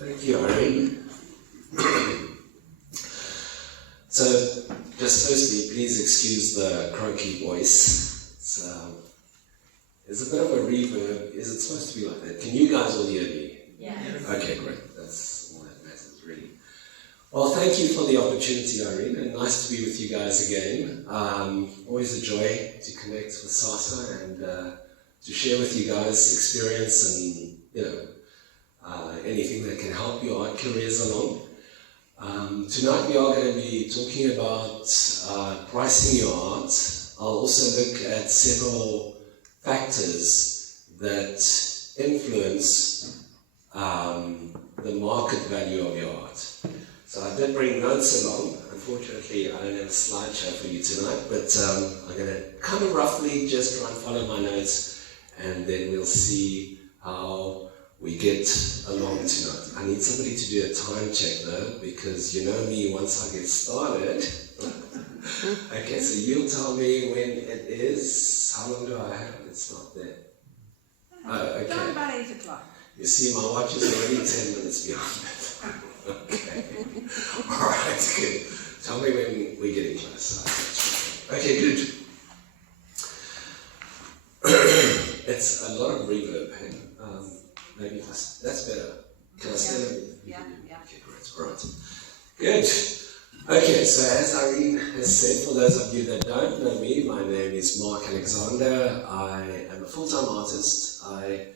Thank you, Irene. So, just firstly, please excuse the croaky voice. There's a bit of a reverb. Is it supposed to be like that? Can you guys all hear me? Yeah. Okay, great. That's all that matters, really. Well, thank you for the opportunity, Irene, and nice to be with you guys again. Always a joy to connect with SASA and to share with you guys experience and, anything that can help your art careers along. Tonight we are going to be talking about pricing your art. I'll also look at several factors that influence the market value of your art. So I did bring notes along. Unfortunately, I don't have a slideshow for you tonight, but I'm going to kind of roughly just try and follow my notes, and then we'll see how we get along tonight. I need somebody to do a time check though, because you know me, once I get started. Okay, so you'll tell me when it is. How long do I have? It's not there. Oh, okay. Around about 8 o'clock. You see, my watch is already 10 minutes behind it. Okay. Alright, good. Tell me when we're getting close. Okay, good. It's a lot of reverb, hey? Maybe that's better. Can I say that? Yeah. Okay, great. Alright. Good. Okay, so as Irene has said, for those of you that don't know me, my name is Marc Alexander. I am a full-time artist. I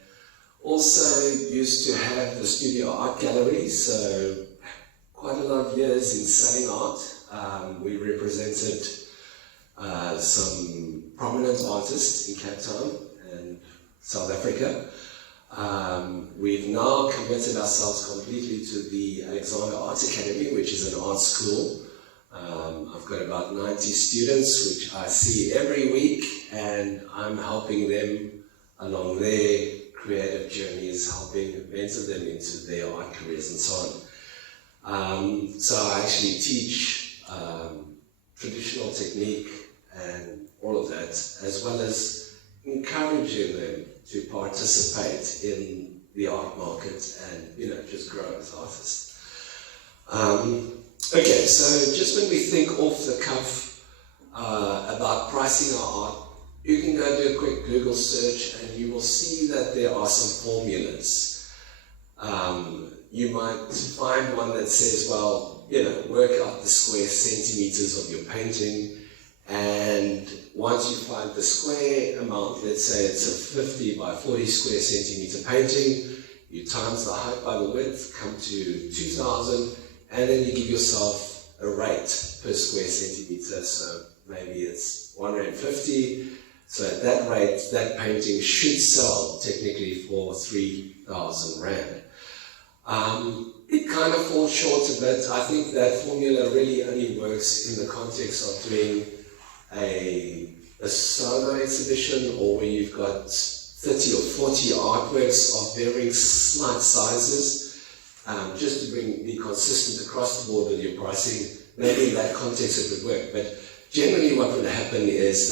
also used to have the studio art gallery, so quite a lot of years in selling art. We represented some prominent artists in Cape Town and South Africa. We've now committed ourselves completely to the Alexander Arts Academy, which is an art school. I've got about 90 students, which I see every week, and I'm helping them along their creative journeys, helping mentor them into their art careers and so on. So I actually teach traditional technique and all of that, as well as encouraging them to participate in the art market and, just grow as artists. Okay, so just when we think off the cuff about pricing our art, you can go do a quick Google search and you will see that there are some formulas. You might find one that says, well, work out the square centimeters of your painting, and once you find the square amount, let's say it's a 50 by 40 square centimeter painting, you times the height by the width, come to 2,000, and then you give yourself a rate per square centimeter. So maybe it's R1.50. So at that rate, that painting should sell technically for 3,000 Rand. It kind of falls short a bit. I think that formula really only works in the context of doing a solo exhibition, or where you've got 30 or 40 artworks of varying slight sizes, just to be consistent across the board with your pricing. Maybe in that context it would work, but generally what would happen is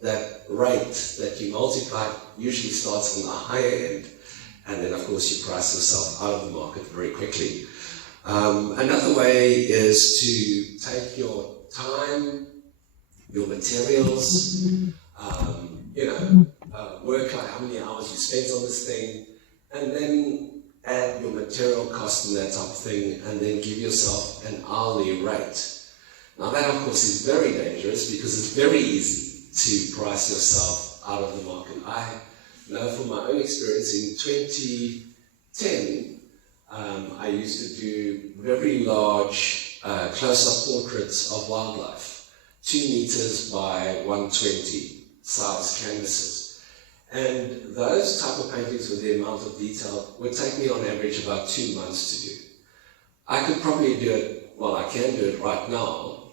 that rate that you multiply usually starts on the higher end, and then of course you price yourself out of the market very quickly. Another way is to take your time, your materials, work out how many hours you spent on this thing, and then add your material cost and that type of thing, and then give yourself an hourly rate. Now that of course is very dangerous, because it's very easy to price yourself out of the market. I know from my own experience in 2010, I used to do very large close-up portraits of wildlife, 2 meters by 120 size canvases. And those type of paintings with the amount of detail would take me on average about 2 months to do. I could probably do it, well, I can do it right now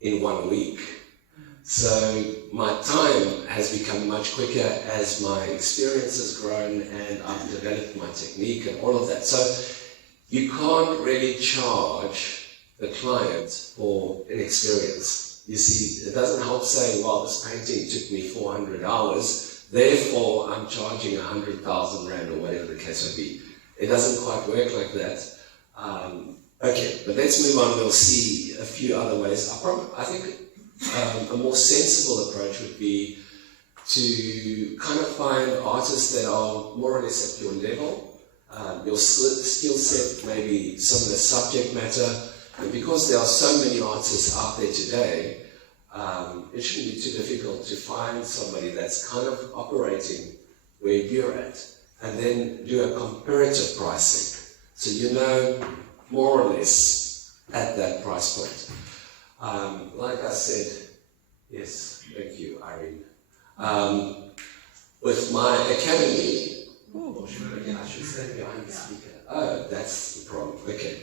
in 1 week. So my time has become much quicker as my experience has grown and I've developed my technique and all of that. So you can't really charge the client for an experience. You see, it doesn't help saying, well, this painting took me 400 hours, therefore I'm charging 100,000 Rand or whatever the case would be. It doesn't quite work like that. Okay, but let's move on. We'll see a few other ways. I think a more sensible approach would be to kind of find artists that are more or less at your level, your skill set, maybe some of the subject matter, and because there are so many artists out there today, it shouldn't be too difficult to find somebody that's kind of operating where you're at, and then do a comparative pricing, so you know more or less at that price point. Like I said, yes, thank you, Irene. With my academy, I should stay behind the speaker. Oh, that's the problem. Okay.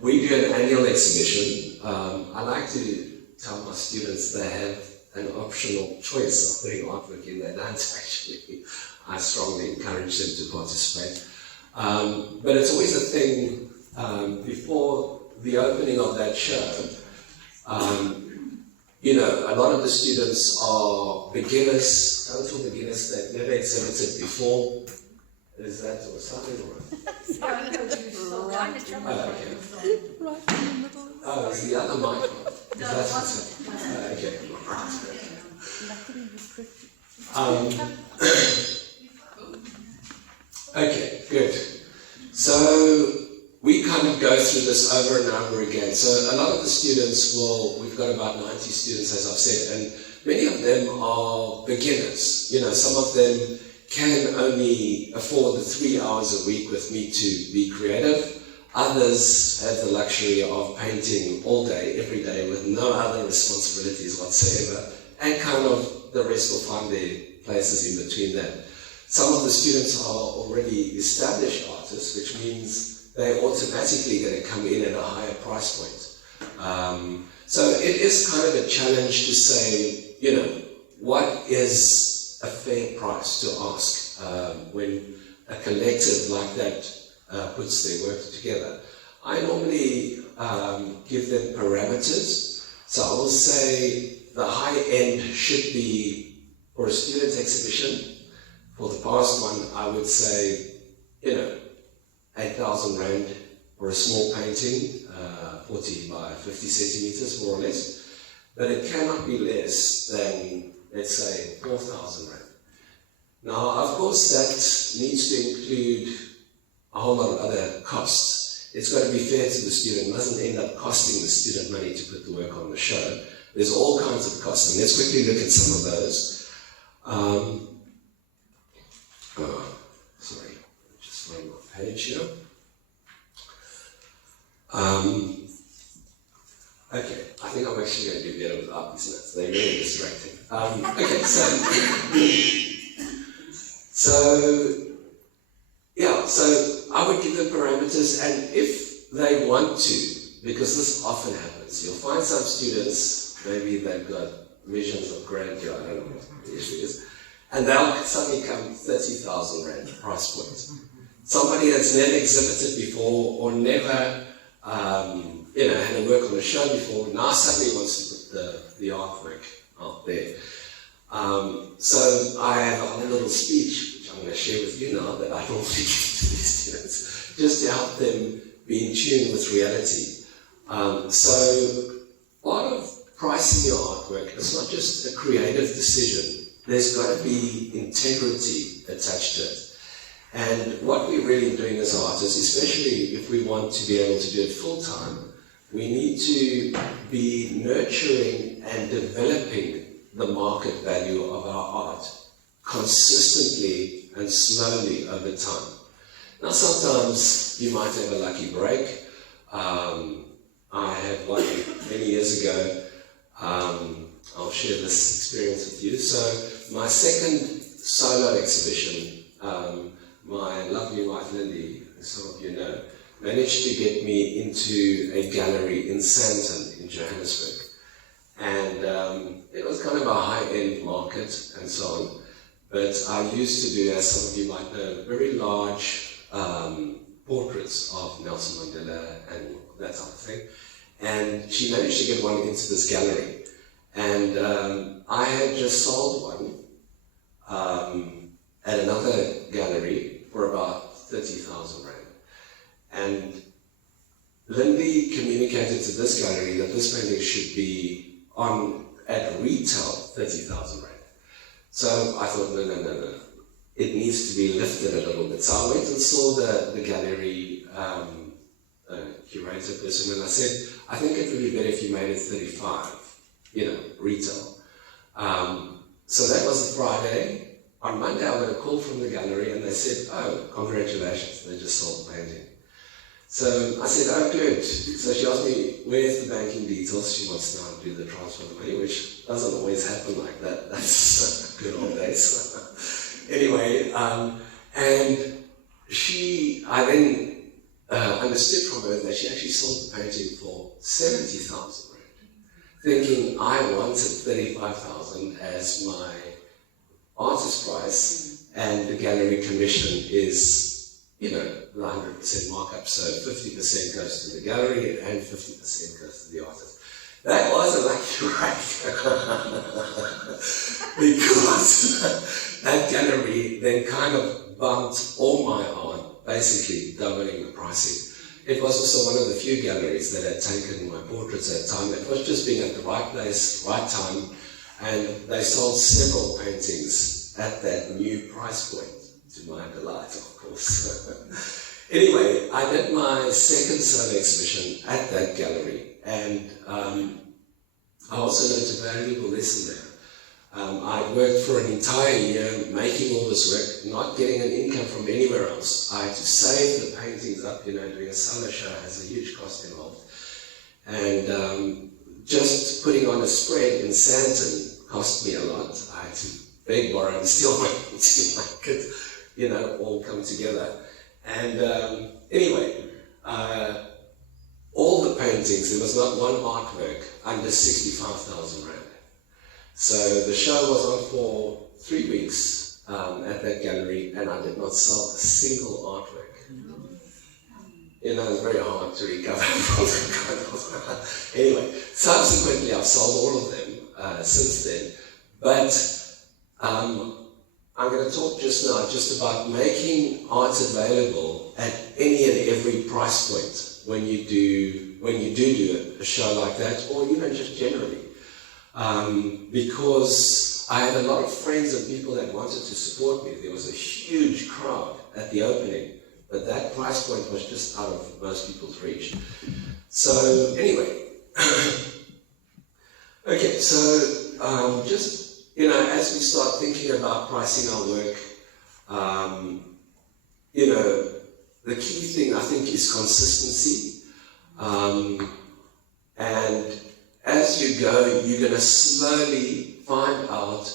We do an annual exhibition. I like to tell my students they have an optional choice of putting artwork in. They don't actually. I strongly encourage them to participate. But it's always a thing before the opening of that show. You know, a lot of the students are beginners, total beginners that never exhibited before. Is that or something? Oh, is the other mic on? Is that what's okay. Okay, good. So we kind of go through this over and over again. So a lot of the students we've got about 90 students, as I've said, and many of them are beginners. You know, some of them can only afford the 3 hours a week with me to be creative. Others have the luxury of painting all day, every day, with no other responsibilities whatsoever, and kind of the rest will find their places in between that. Some of the students are already established artists, which means they're automatically going to come in at a higher price point. So it is kind of a challenge to say, you know, what is a fair price to ask when a collective like that puts their work together. I normally give them parameters. So I will say the high end should be for a student exhibition. For the past one, I would say, you know, 8,000 Rand for a small painting, 40 by 50 centimeters more or less, but it cannot be less than, let's say, 4,000 Rand. Now, of course, that needs to include a whole lot of other costs. It's got to be fair to the student. It mustn't end up costing the student money to put the work on the show. There's all kinds of costs, and let's quickly look at some of those. Sorry, just find my page here. Okay, I think I'm actually going to do better without these notes. They're really distracting. Okay, so I would give them parameters, and if they want to, because this often happens, you'll find some students, maybe they've got visions of grandeur, I don't know what the issue is, and they'll suddenly come 30,000 Rand price point. Somebody that's never exhibited before or never had a work on a show before, now suddenly wants to put the artwork out there. So I have a whole little speech, which I'm going to share with you now, that I normally give to these students, just to help them be in tune with reality. So part of pricing your artwork is not just a creative decision. There's got to be integrity attached to it. And what we're really doing as artists, especially if we want to be able to do it full-time, we need to be nurturing and developing the market value of our art consistently and slowly over time. Now, sometimes you might have a lucky break. I had one many years ago. I'll share this experience with you. So my second solo exhibition, my lovely wife Lindy, as some of you know, managed to get me into a gallery in Sandton in Johannesburg. And it was kind of a high-end market and so on. But I used to do, as some of you might know, very large portraits of Nelson Mandela and that type of thing. And she managed to get one into this gallery. And I had just sold one at another gallery for about 30,000 Rand. And Lindy communicated to this gallery that this painting should be on at retail 30,000 Rand. So I thought, no. It needs to be lifted a little bit. So I went and saw the gallery curator person, and I said, I think it would be better if you made it 35, retail. So that was the Friday. On Monday, I got a call from the gallery, and they said, oh, congratulations, they just sold the painting. So I said, oh, good. So she asked me, where's the banking details? She wants now to do the transfer of the money, which doesn't always happen like that. That's good old days. Anyway, and I then understood from her that she actually sold the painting for 70,000 Rand, thinking I wanted 35,000 as my artist price, and the gallery commission is, the 100% markup, so 50% goes to the gallery and 50% goes to the artist. That was a lucky break, because that gallery then kind of bumped all my art, basically doubling the pricing. It was also one of the few galleries that had taken my portraits at the time. It was just being at the right place, right time, and they sold several paintings at that new price point, to my delight, of course. Anyway, I did my second solo exhibition at that gallery, and I also learned a valuable lesson there. I worked for an entire year making all this work, not getting an income from anywhere else. I had to save the paintings up, doing a solo show has a huge cost involved. And just putting on a spread in Sandton cost me a lot. I had to beg, borrow, and steal money to make it, all come together. And anyway, all the paintings, there was not one artwork under 65,000 Rand. So the show was on for 3 weeks at that gallery, and I did not sell a single artwork. It's very hard to recover from that kind of. Anyway, subsequently I've sold all of them since then. But I'm going to talk just now just about making art available at any and every price point when you do a show like that, or even just generally. Because I had a lot of friends and people that wanted to support me. There was a huge crowd at the opening, but that price point was just out of most people's reach. So anyway, okay, so just, as we start thinking about pricing our work, the key thing I think is consistency. And as you go, you're going to slowly find out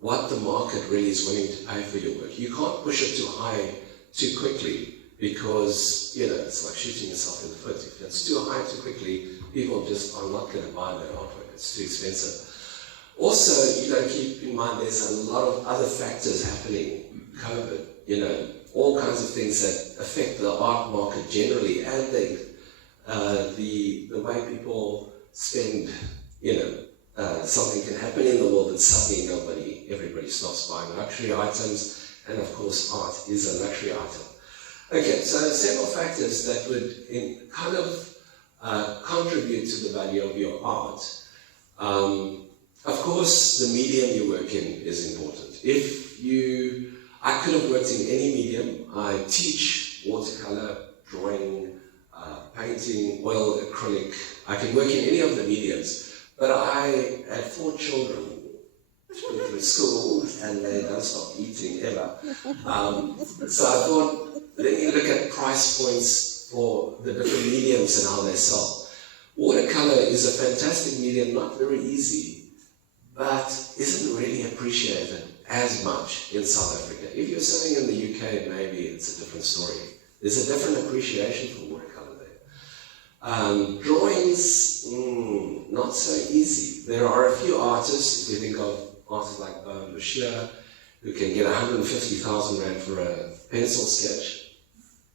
what the market really is willing to pay for your work. You can't push it too high too quickly, because, it's like shooting yourself in the foot. If it's too high too quickly, people just are not going to buy that artwork. It's too expensive. Also, keep in mind there's a lot of other factors happening. COVID, all kinds of things that affect the art market generally, and the way people spend, something can happen in the world and suddenly everybody stops buying luxury items, and of course art is a luxury item. Okay, so several factors that would contribute to the value of your art. Of course, the medium you work in is important. I could have worked in any medium. I teach watercolor, drawing, painting, oil, acrylic. I can work in any of the mediums, but I had 4 children who went through school and they don't stop eating ever. So I thought, let me look at price points for the different mediums and how they sell. Watercolor is a fantastic medium, not very easy, but isn't really appreciated as much in South Africa. If you're sitting in the UK, maybe it's a different story. There's a different appreciation for watercolor there. Drawings, not so easy. There are a few artists, if you think of artists like Bashir, who can get 150,000 Rand for a pencil sketch.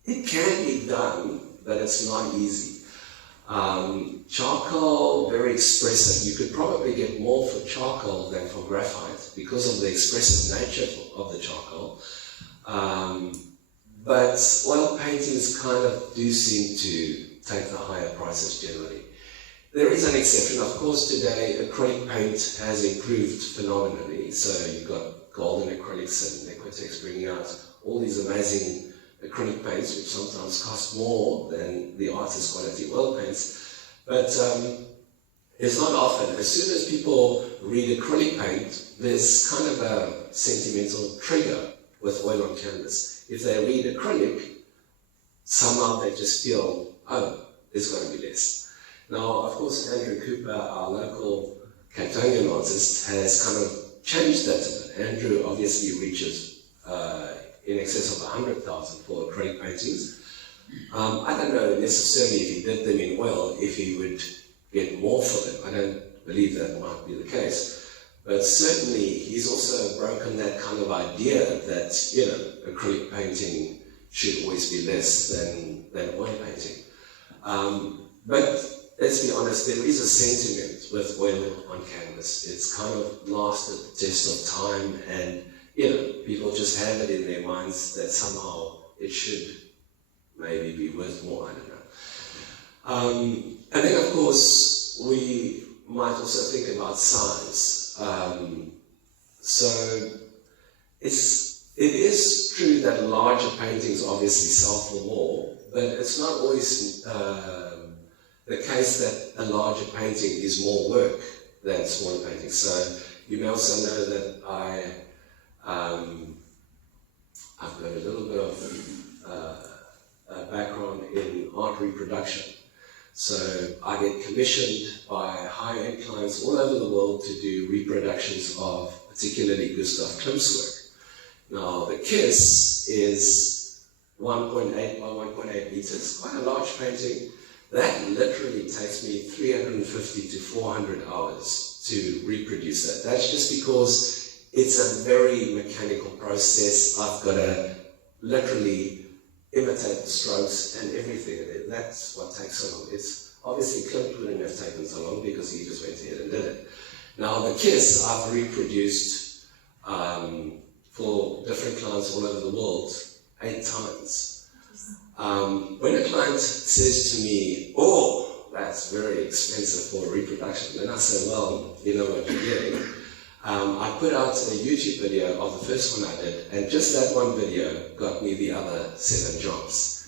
It can be done, but it's not easy. Charcoal, very expressive. You could probably get more for charcoal than for graphite because of the expressive nature of the charcoal. but oil paintings kind of do seem to take the higher prices generally. There is an exception. Of course, today acrylic paint has improved phenomenally. So you've got golden acrylics and Liquitex bringing out all these amazing acrylic paints, which sometimes cost more than the artist quality oil paints. But it's not often. As soon as people read acrylic paint, there's kind of a sentimental trigger with oil on canvas. If they read acrylic, somehow they just feel, oh, there's got to be less. Now, of course, Andrew Cooper, our local Cantonian artist, has kind of changed that a bit. Andrew obviously reaches in excess of 100,000 for acrylic paintings. I don't know necessarily if he did them in oil, if he would get more for them. I don't believe that might be the case. But certainly he's also broken that kind of idea that, you know, acrylic painting should always be less than oil painting. But let's be honest, there is a sentiment with oil on canvas. It's kind of lasted the test of time, and, you know, people just have it in their minds that somehow it should maybe be worth more, I don't know. And then, of course, we might also think about size. So it is true that larger paintings obviously sell for more, but it's not always the case that a larger painting is more work than smaller paintings. So you may also know that I've got a little bit of background in art reproduction. So I get commissioned by high-end clients all over the world to do reproductions of particularly Gustav Klimt's work. Now the Kiss is 1.8 by 1.8 meters, quite a large painting. That literally takes me 350 to 400 hours to reproduce that. That's just because it's a very mechanical process. I've got to literally imitate the strokes and everything. That's what takes so long. It's obviously Klimt wouldn't have taken so long because he just went ahead and did it. Now the Kiss I've reproduced for different clients all over the world 8 times. When a client says to me, oh, that's very expensive for a reproduction, then I say, well, you know what you're getting. I put out a YouTube video of the first one I did, and just that one video got me the other 7 jobs.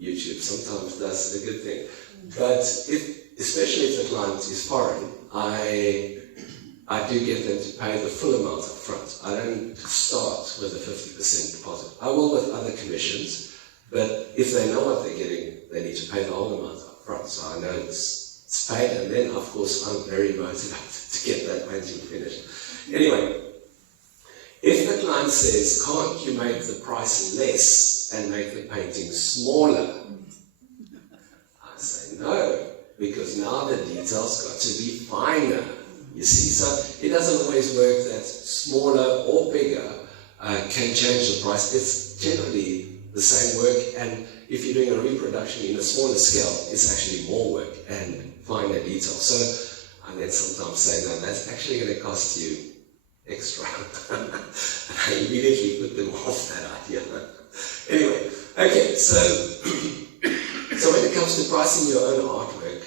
YouTube sometimes does a good thing. But especially if the client is foreign, I do get them to pay the full amount up front. I don't start with a 50% deposit. I will with other commissions, but if they know what they're getting, they need to pay the whole amount up front. So I know it's paid, and then of course I'm very motivated to get that painting finished. Anyway, if the client says, can't you make the price less and make the painting smaller? I say no, because now the details got to be finer. You see, so it doesn't always work that smaller or bigger can change the price. It's generally the same work, and if you're doing a reproduction in a smaller scale, it's actually more work and finer detail. So I then sometimes say, no, that's actually going to cost you extra. I immediately put them off that idea. Anyway, okay, so when it comes to pricing your own artwork,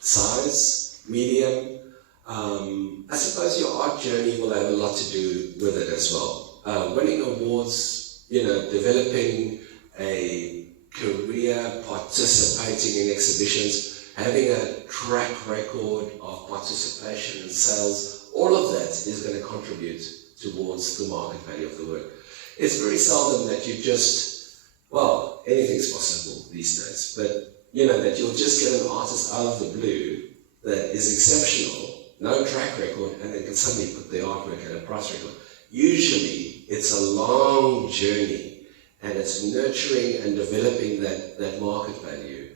size, medium, I suppose your art journey will have a lot to do with it as well. Winning awards, you know, developing a career, participating in exhibitions, having a track record of participation and sales, all of that is going to contribute towards the market value of the work. It's very seldom that you just, well, anything's possible these days, but you know, that you'll just get an artist out of the blue that is exceptional, no track record, and they can suddenly put their artwork at a price record. Usually, it's a long journey, and it's nurturing and developing that market value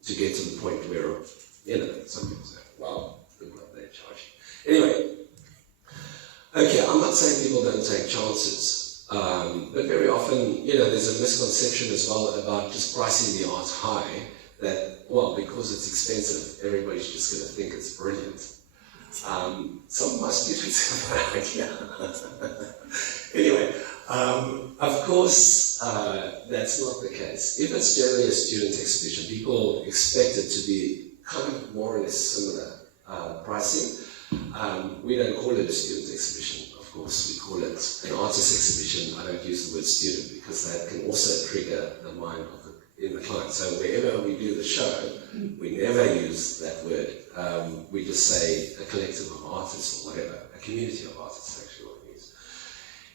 to get to the point where, you know, some people say, wow, look what they're charging. Anyway, okay, I'm not saying people don't take chances, but very often, you know, there's a misconception as well about just pricing the art high, that, well, because it's expensive, everybody's just going to think it's brilliant. Some of my students have that idea. Anyway, Of course, that's not the case. If it's generally a student exhibition, people expect it to be kind of more or less similar pricing. We don't call it a student exhibition, of course. We call it an artist exhibition. I don't use the word student because that can also trigger the mind of the client. So wherever we do the show, we never use that word. We just say a collective of artists or whatever, a community of artists, actually what we use.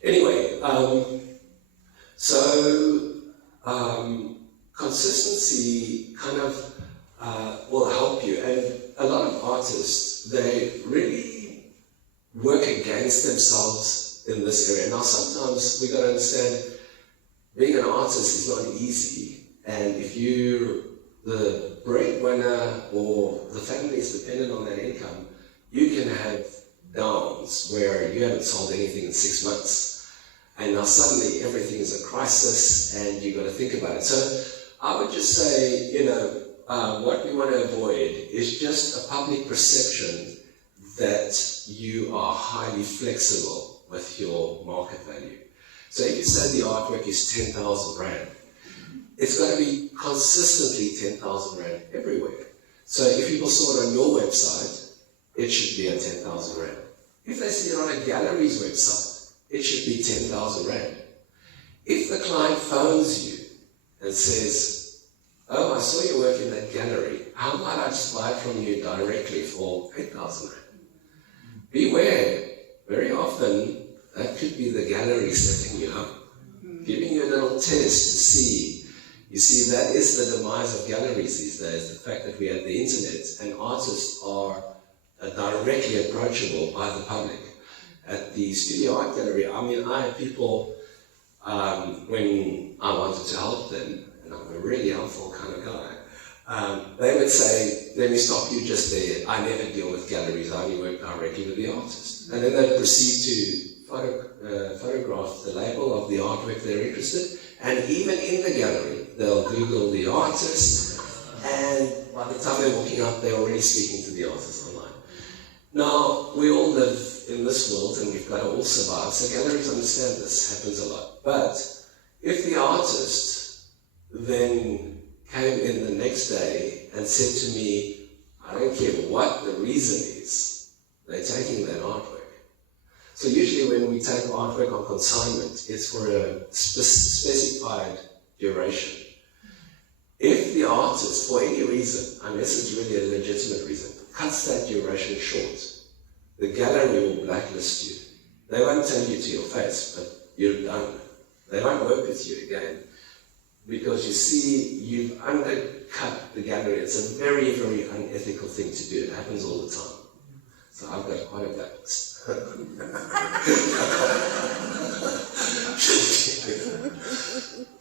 Anyway, consistency kind of will help you. And a lot of artists, they really work against themselves in this area. Now, sometimes we've got to understand being an artist is not easy. And if you're the breadwinner or the family is dependent on that income, you can have downs where you haven't sold anything in 6 months. And now suddenly everything is a crisis and you've got to think about it. So I would just say, what we want to avoid is just a public perception that you are highly flexible with your market value. So if you say the artwork is 10,000 Rand, it's got to be consistently 10,000 Rand everywhere. So if people saw it on your website, it should be at 10,000 Rand. If they see it on a gallery's website, it should be 10,000 Rand. If the client phones you and says, oh, I saw your work in that gallery, how might I just buy it from you directly for 8,000 Rand? Beware, very often that could be the gallery setting you up, giving you a little test to see. You see, that is the demise of galleries these days, the fact that we have the internet and artists are directly approachable by the public. At the Studio Art Gallery, I had people, when I wanted to help them, and I'm a really helpful kind of guy, they would say, let me stop you just there. I never deal with galleries, I only work directly with the artist. And then they'd proceed to photograph the label of the artwork they're interested, and even in the gallery, they'll Google the artist, and by the time they're walking out, they're already speaking to the artist online. Now, we all live in this world, and we've got to all survive, so galleries understand this, happens a lot. But if the artist then came in the next day and said to me, I don't care what the reason is, they're taking that artwork. So usually when we take artwork on consignment, it's for a specified duration. If the artist, for any reason, unless it's really a legitimate reason, cuts that duration short, the gallery will blacklist you. They won't tell you to your face, but you're done. They won't work with you again. Because you see, you've undercut the gallery. It's a very, very unethical thing to do. It happens all the time. So I've got quite a blacklist.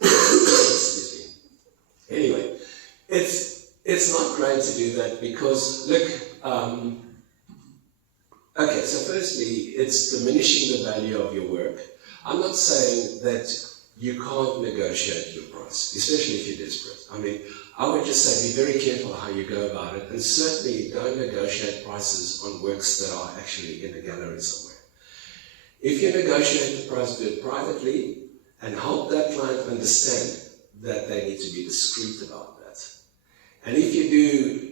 Excuse me. Anyway, it's not great to do that because, look, okay, so firstly, it's diminishing the value of your work. I'm not saying that you can't negotiate your price, especially if you're desperate. I would just say be very careful how you go about it, and certainly don't negotiate prices on works that are actually in a gallery somewhere. If you negotiate the price, do it privately and help that client understand that they need to be discreet about that. And if you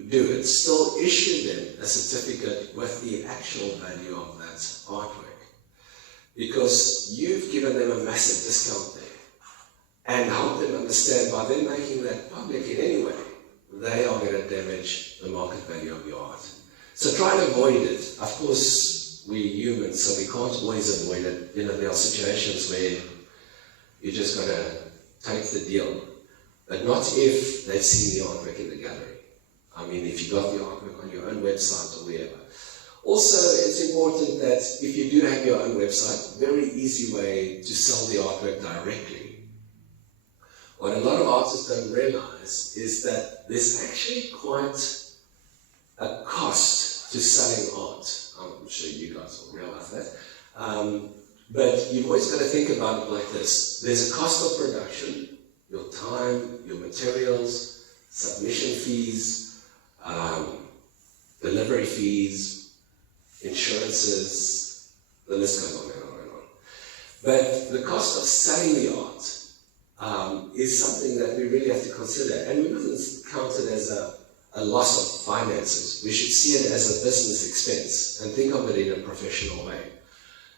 do it, still issue them a certificate with the actual value of that artwork. Because you've given them a massive discount there. And help them understand by them making that public in any way, they are going to damage the market value of your art. So try and avoid it. Of course, we're humans, so we can't always avoid it. There are situations where you just got to take the deal. But not if they've seen the artwork in the gallery. If you got the artwork on your own website or wherever. Also, it's important that if you do have your own website, very easy way to sell the artwork directly. What a lot of artists don't realize is that there's actually quite a cost to selling art. I'm sure you guys will realize that. But you've always got to think about it like this. There's a cost of production, your time, your materials, submission fees, delivery fees, insurances, the list goes on and on and on. But the cost of selling the art is something that we really have to consider. And we mustn't count it as a loss of finances. We should see it as a business expense and think of it in a professional way.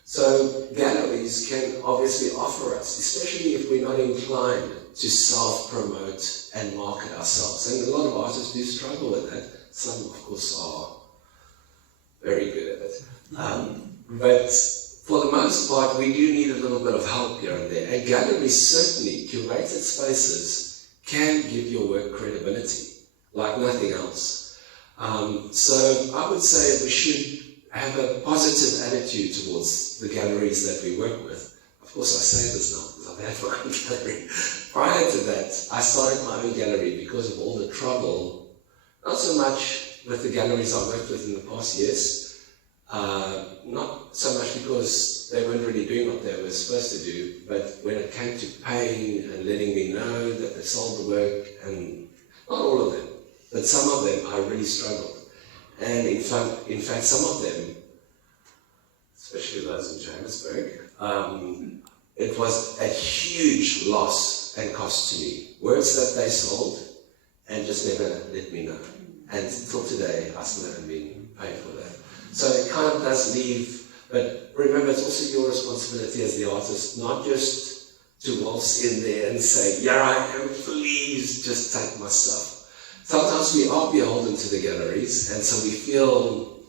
So galleries can obviously offer us, especially if we're not inclined to self-promote and market ourselves. And a lot of artists do struggle with that. Some, of course, are very good at it. But for the most part, we do need a little bit of help here and there. And galleries, certainly, curated spaces, can give your work credibility, like nothing else. So I would say we should have a positive attitude towards the galleries that we work with. Of course, I say this now because I've had my own gallery. Prior to that, I started my own gallery because of all the trouble, not so much with the galleries I worked with in the past years, not so much because they weren't really doing what they were supposed to do, but when it came to paying and letting me know that they sold the work, and not all of them, but some of them, I really struggled. And in fact, some of them, especially those in Johannesburg, it was a huge loss and cost to me. Works that they sold and just never let me know. And till today, I still haven't been paid for that. So it kind of does leave, but remember, it's also your responsibility as the artist, not just to waltz in there and say, "Here I am, please just take my stuff." Sometimes we are beholden to the galleries, and so we feel,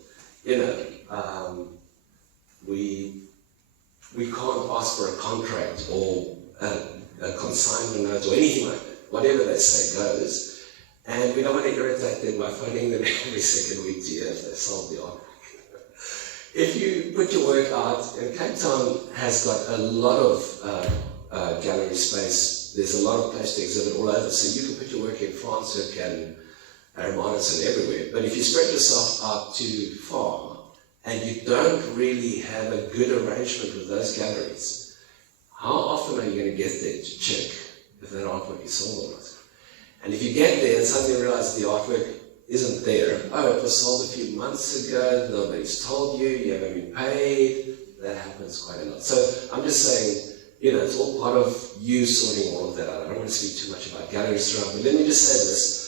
we can't ask for a contract or a consignment note or anything like that. Whatever they say goes. And we don't want to irritate them by phoning them every second week to hear if they've sold the artwork. If you put your work out, and Cape Town has got a lot of gallery space. There's a lot of place to exhibit all over, so you can put your work in Franschhoek and Hermanus and everywhere. But if you spread yourself out too far, and you don't really have a good arrangement with those galleries, how often are you going to get there to check if that artwork is sold or not? And if you get there and suddenly realize the artwork isn't there, oh, it was sold a few months ago, nobody's told you, you haven't been paid, that happens quite a lot. So I'm just saying, it's all part of you sorting all of that out. I don't want to speak too much about galleries throughout, but let me just say this.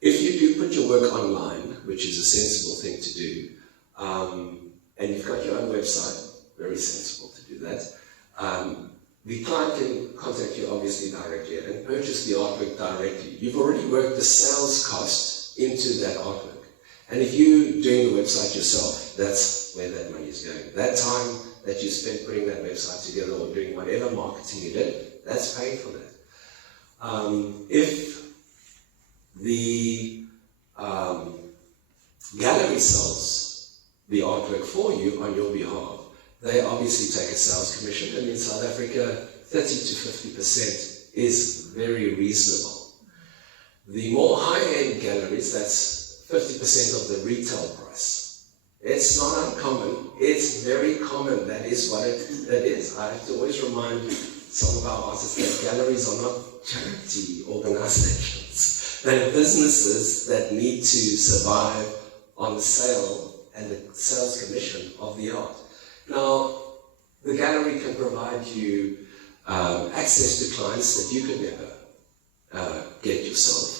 If you do put your work online, which is a sensible thing to do, and you've got your own website, very sensible to do that, the client can contact you obviously directly and purchase the artwork directly. You've already worked the sales cost into that artwork. And if you're doing the website yourself, that's where that money is going. That time that you spent putting that website together or doing whatever marketing you did, that's paid for that. If the gallery sells the artwork for you on your behalf, they obviously take a sales commission, and in South Africa, 30 to 50% is very reasonable. The more high-end galleries, that's 50% of the retail price. It's not uncommon, it's very common, that is what it is. I have to always remind some of our artists that galleries are not charity organizations. They're businesses that need to survive on the sale and the sales commission of the art. Now, the gallery can provide you access to clients that you could never get yourself.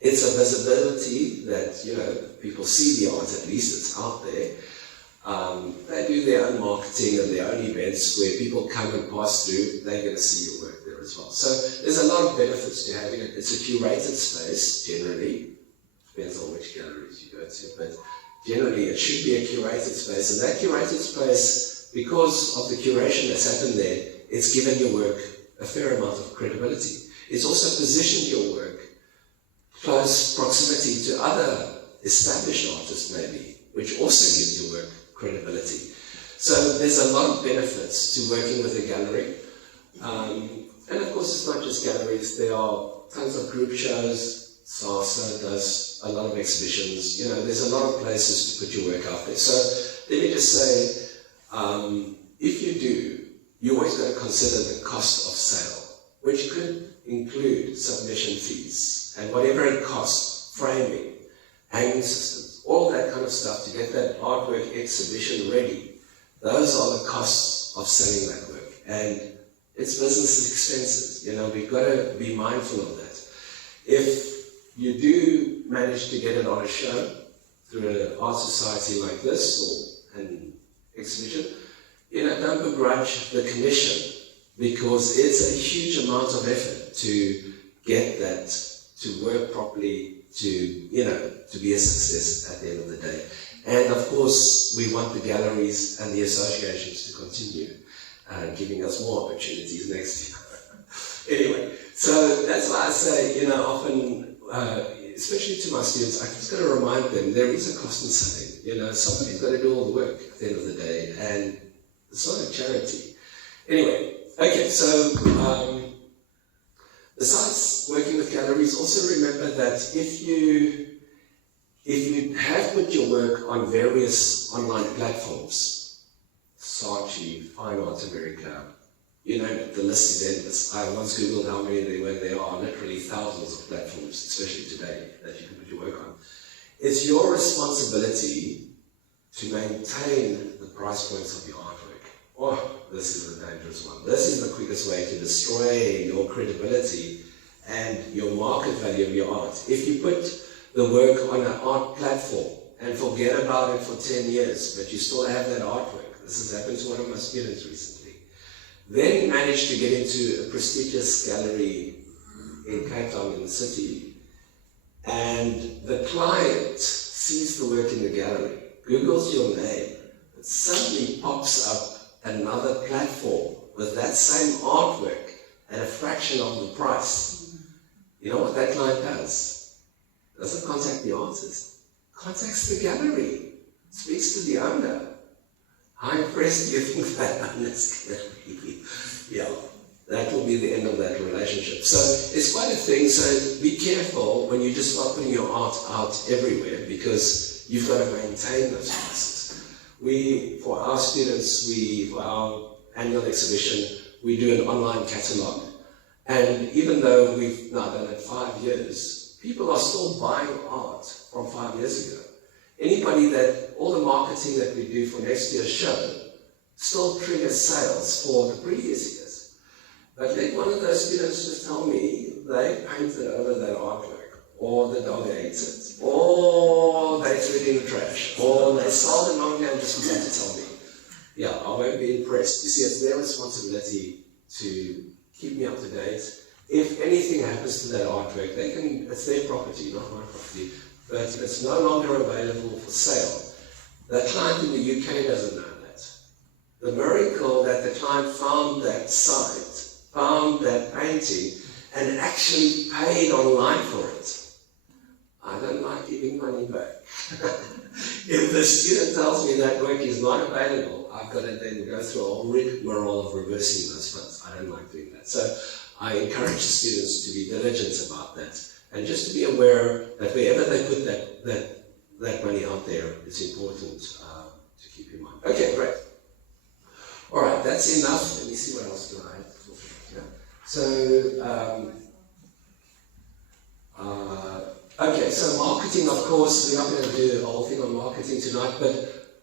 It's a visibility that, people see the art, at least it's out there. They do their own marketing and their own events where people come and pass through, they're going to see your work there as well. So there's a lot of benefits to having it. It's a curated space, generally. Depends on which galleries you go to, but generally it should be a curated space. And that curated space, because of the curation that's happened there, it's given your work a fair amount of credibility. It's also positioned your work close proximity to other established artists maybe, which also gives your work credibility. So there's a lot of benefits to working with a gallery. And of course it's not just galleries, there are tons of group shows. SASA does a lot of exhibitions. There's a lot of places to put your work out there. So let me just say, if you do, you always got to consider the cost of sale, which could include submission fees and whatever it costs, framing, hanging systems, all that kind of stuff to get that artwork exhibition ready. Those are the costs of selling that work. And it's business expenses. We've got to be mindful of that. If you do manage to get it on a show through an art society like this or an exhibition, don't begrudge the commission, because it's a huge amount of effort to get that to work properly, to be a success at the end of the day. And of course, we want the galleries and the associations to continue giving us more opportunities next year. Anyway, so that's why I say, often, especially to my students, I just got to remind them there is a cost in selling. Somebody's got to do all the work at the end of the day, and it's not a charity. Anyway, okay, so besides working with galleries, also remember that if you have put your work on various online platforms, Saatchi, Fine Arts America, the list is endless. I once Googled how many there are literally thousands of platforms, especially today, that you can put your work on. It's your responsibility to maintain the price points of your artwork. Oh, this is a dangerous one. This is the quickest way to destroy your credibility and your market value of your art. If you put the work on an art platform and forget about it for 10 years, but you still have that artwork, this has happened to one of my students recently, then managed to get into a prestigious gallery in Cape Town in the city, and the client sees the work in the gallery, Googles your name, it suddenly pops up another platform with that same artwork at a fraction of the price. You know what that client does? Doesn't contact the artist, contacts the gallery, speaks to the owner. How impressed do you think that owner's going to be? Yeah, that will be the end of that relationship. So it's quite a thing, so be careful when you just start putting your art out everywhere, because you've got to maintain those prices. For our students, for our annual exhibition, we do an online catalogue. And even though we've now done it 5 years, people are still buying art from 5 years ago. All the marketing that we do for next year's show still triggers sales for the previous years. But let one of those students just tell me they painted over that artwork, or the dog ate it, or they threw it in the trash, or they sold it long and just forgot to tell me. Yeah, I won't be impressed. You see, it's their responsibility to keep me up to date. If anything happens to that artwork, it's their property, not my property, but it's no longer available for sale. The client in the UK doesn't know that. The miracle that the client found that site, found that painting, and actually paid online for it. I don't like giving money back. If the student tells me that work is not available, I've got to then go through a whole rigmarole of reversing those funds. I don't like doing that. So I encourage the students to be diligent about that, and just to be aware that wherever they put that money out there, it's important to keep in mind. Okay, great. All right, that's enough. Let me see what else do I have. Yeah. So, okay, so marketing, of course, we're not going to do a whole thing on marketing tonight, but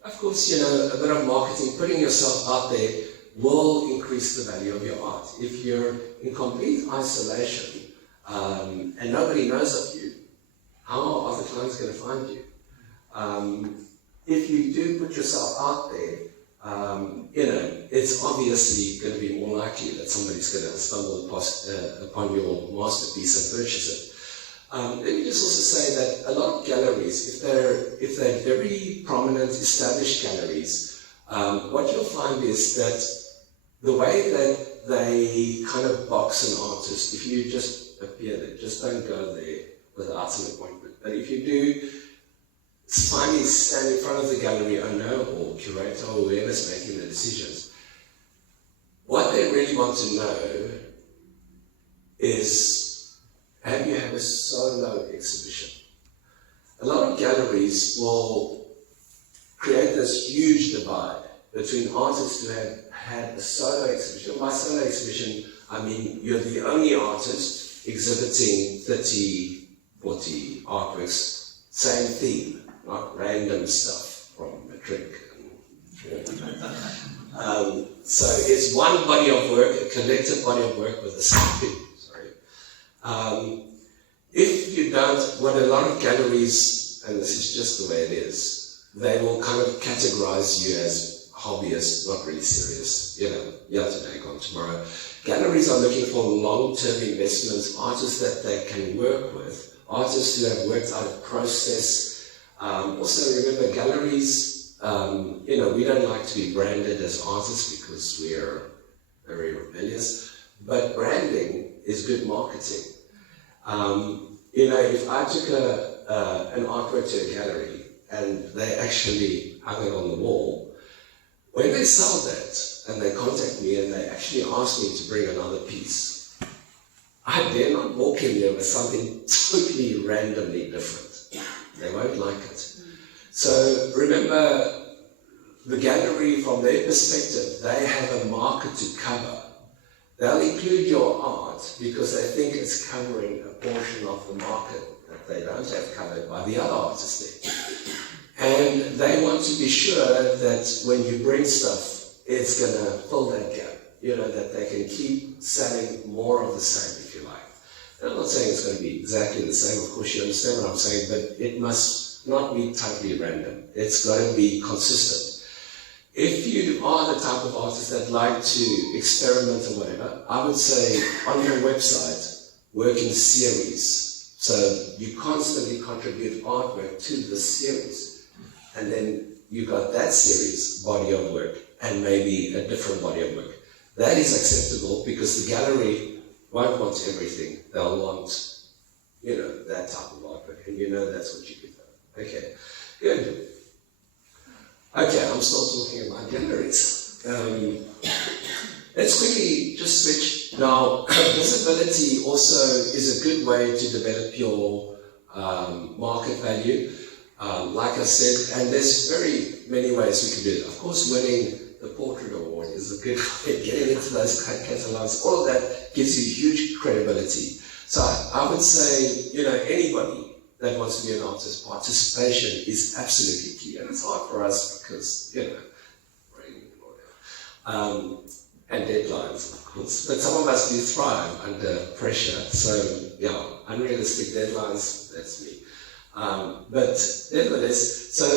of course, a bit of marketing, putting yourself out there will increase the value of your art. If you're in complete isolation and nobody knows of you, how are the clients going to find you? If you do put yourself out there, it's obviously going to be more likely that somebody's going to stumble upon your masterpiece and purchase it. Let me just also say that a lot of galleries, if they're very prominent, established galleries, what you'll find is that the way that they kind of box an artist, if you just appear there, just don't go there without an appointment. But if you do finally stand in front of the gallery owner or curator or whoever's making the decisions, what they really want to know is, have you had a solo exhibition? A lot of galleries will create this huge divide between artists who have had a solo exhibition. By solo exhibition, I mean you're the only artist exhibiting 30, 40 artworks, same theme, not random stuff from a trick and So it's one body of work, a collective body of work with the same thing. Sorry. If you don't, what a lot of galleries, and this is just the way it is, they will kind of categorize you as hobbyist, not really serious. You know, yeah, today, gone tomorrow. Galleries are looking for long-term investments, artists that they can work with, artists who have worked out a process. Also, remember, galleries, you know, we don't like to be branded as artists because we're very rebellious, but branding is good marketing. You know, if I took an artwork to a gallery and they actually hung it on the wall, when they sell that and they contact me and they actually ask me to bring another piece, I dare not walk in there with something totally randomly different. They won't like it. So remember, the gallery, from their perspective, they have a market to cover. They'll include your art because they think it's covering a portion of the market that they don't have covered by the other artists there. And they want to be sure that when you bring stuff, it's going to fill that gap. You know, that they can keep selling more of the same, if you like. And I'm not saying it's going to be exactly the same, of course you understand what I'm saying, but it must not be totally random. It's got to be consistent. If you are the type of artist that like to experiment or whatever, I would say on your website, work in series. So you constantly contribute artwork to the series. And then you got that series, body of work, and maybe a different body of work. That is acceptable because the gallery won't want everything. They'll want, you know, that type of artwork. And you know that's what you give them. Okay, good. Okay, I'm still talking about galleries. Let's quickly just switch. Now, visibility also is a good way to develop your market value. Like I said, and there's very many ways we can do it. Of course, winning the Portrait Award is a good way. Getting into those catalogs, all of that gives you huge credibility. So I would say, you know, anybody that wants to be an artist, participation is absolutely key. And it's hard for us because, you know, and deadlines, of course. But some of us do thrive under pressure. So, yeah, unrealistic deadlines, that's me. But nevertheless, so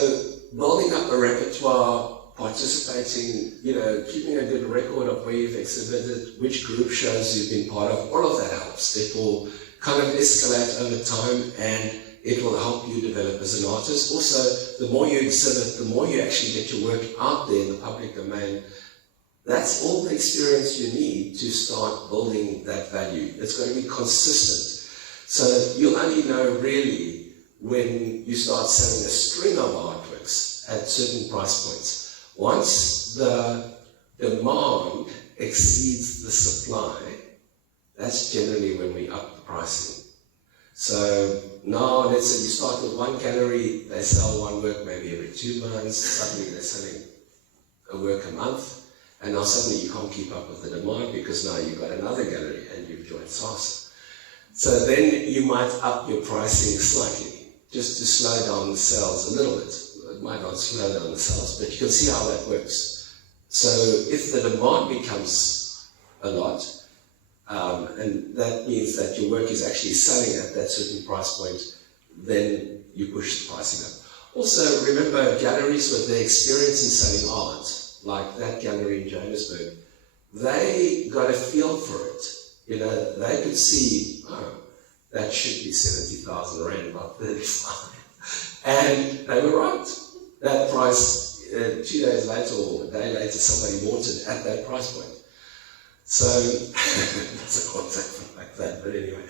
building up a repertoire, participating, you know, keeping a good record of where you've exhibited, which group shows you've been part of, all of that helps. It will kind of escalate over time and it will help you develop as an artist. Also, the more you exhibit, the more you actually get your work out there in the public domain. That's all the experience you need to start building that value. It's going to be consistent. So you'll only know really when you start selling a string of artworks at certain price points. Once the demand exceeds the supply, that's generally when we up the pricing. So now, let's say you start with one gallery, they sell one work maybe every 2 months, suddenly they're selling a work a month, and now suddenly you can't keep up with the demand because now you've got another gallery and you've joined SARS. So then you might up your pricing slightly, just to slow down the sales a little bit. It might not slow down the sales, but you can see how that works. So if the demand becomes a lot, and that means that your work is actually selling at that certain price point, then you push the pricing up. Also, remember, galleries with their experience in selling art, like that gallery in Johannesburg, they got a feel for it. You know, they could see, oh, that should be 70,000 Rand, not 35. And they were right. That price, 2 days later or a day later, somebody bought it at that price point. So, that's a concept like that, but anyway.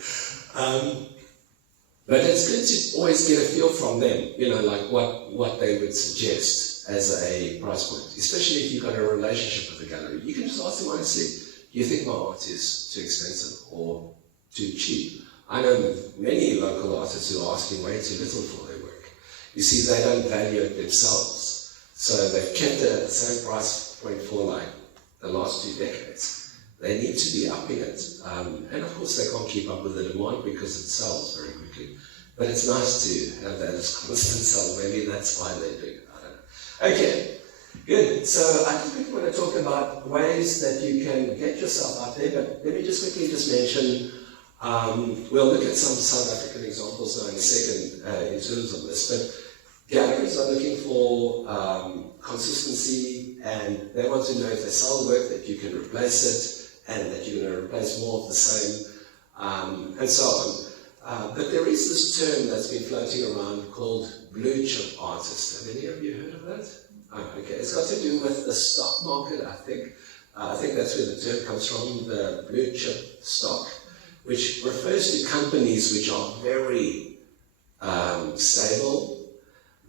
But it's good to always get a feel from them, you know, like what they would suggest as a price point, especially if you've got a relationship with the gallery. You can just ask them honestly, do you think my art is too expensive or too cheap? I know many local artists who are asking way too little for their work. You see, they don't value it themselves. So they've kept it at the same price point for like the last 2 decades. They need to be upping it. And of course they can't keep up with the demand because it sells very quickly. But it's nice to have that as constant sell. Maybe that's why they're doing it. I don't know. Okay. Good. So I just quickly want to talk about ways that you can get yourself out there, but let me just quickly mention, we'll look at some South African examples now in a second in terms of this, but galleries are looking for consistency, and they want to know if they sell work that you can replace it, and that you're going to replace more of the same, and so on. But there is this term that's been floating around called blue chip artist. Have any of you heard of that? Oh, okay, it's got to do with the stock market, I think. I think that's where the term comes from, the blue chip stock, which refers to companies which are very stable.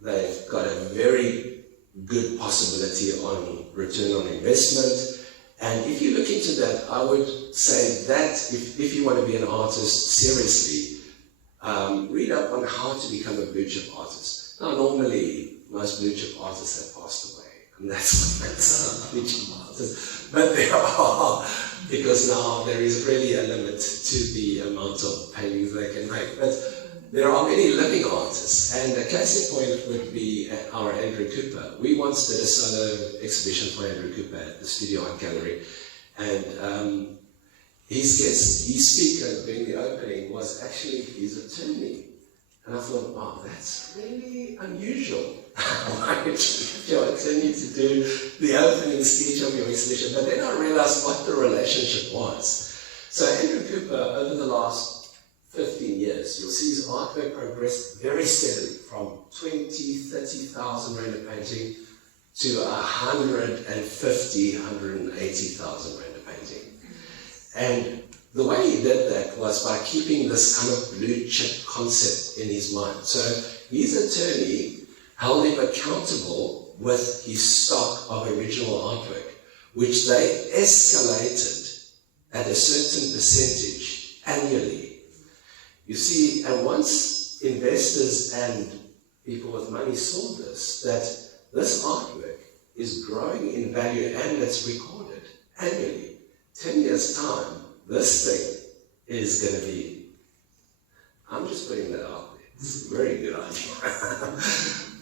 They've got a very good possibility on return on investment. And if you look into that, I would say that if you want to be an artist seriously, read up on how to become a blue chip artist. Now, normally, most blue chip artists have passed away, and that's what makes blue chip artists. But there are, because now there is really a limit to the amount of paintings they can make. But there are many living artists, and a case in point would be our Andrew Cooper. We once did a solo exhibition for Andrew Cooper at the Studio Art Gallery, and his speaker during the opening was actually his attorney. And I thought, wow, that's really unusual. Why would you get your attorney to do the opening speech of your exhibition? But then I realized what the relationship was. So Andrew Cooper, over the last 15 years, you'll see his artwork progressed very steadily from 20, 30,000 rand a painting to 150, 180,000 rand a painting. And the way he did that was by keeping this kind of blue chip concept in his mind. So his attorney held him accountable with his stock of original artwork, which they escalated at a certain percentage annually. You see, and once investors and people with money saw this, that this artwork is growing in value and it's recorded annually. 10 years' time, this thing is going to be, I'm just putting that out there, it's a very good idea.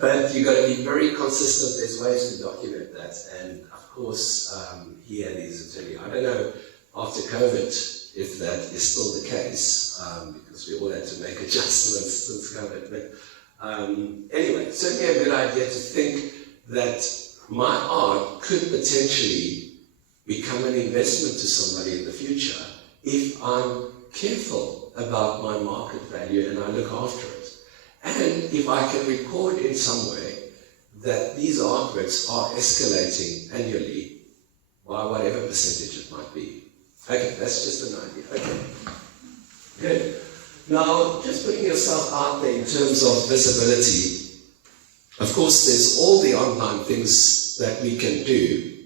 But you've got to be very consistent, there's ways to document that, and of course he and his attorney, I don't know after COVID if that is still the case, because we all had to make adjustments since COVID, but anyway, certainly a good idea to think that my art could potentially become an investment to somebody in the future if I'm careful about my market value and I look after it. And if I can record in some way that these artworks are escalating annually by whatever percentage it might be. Okay, that's just an idea. Okay, good. Now, just putting yourself out there in terms of visibility, of course, there's all the online things that we can do.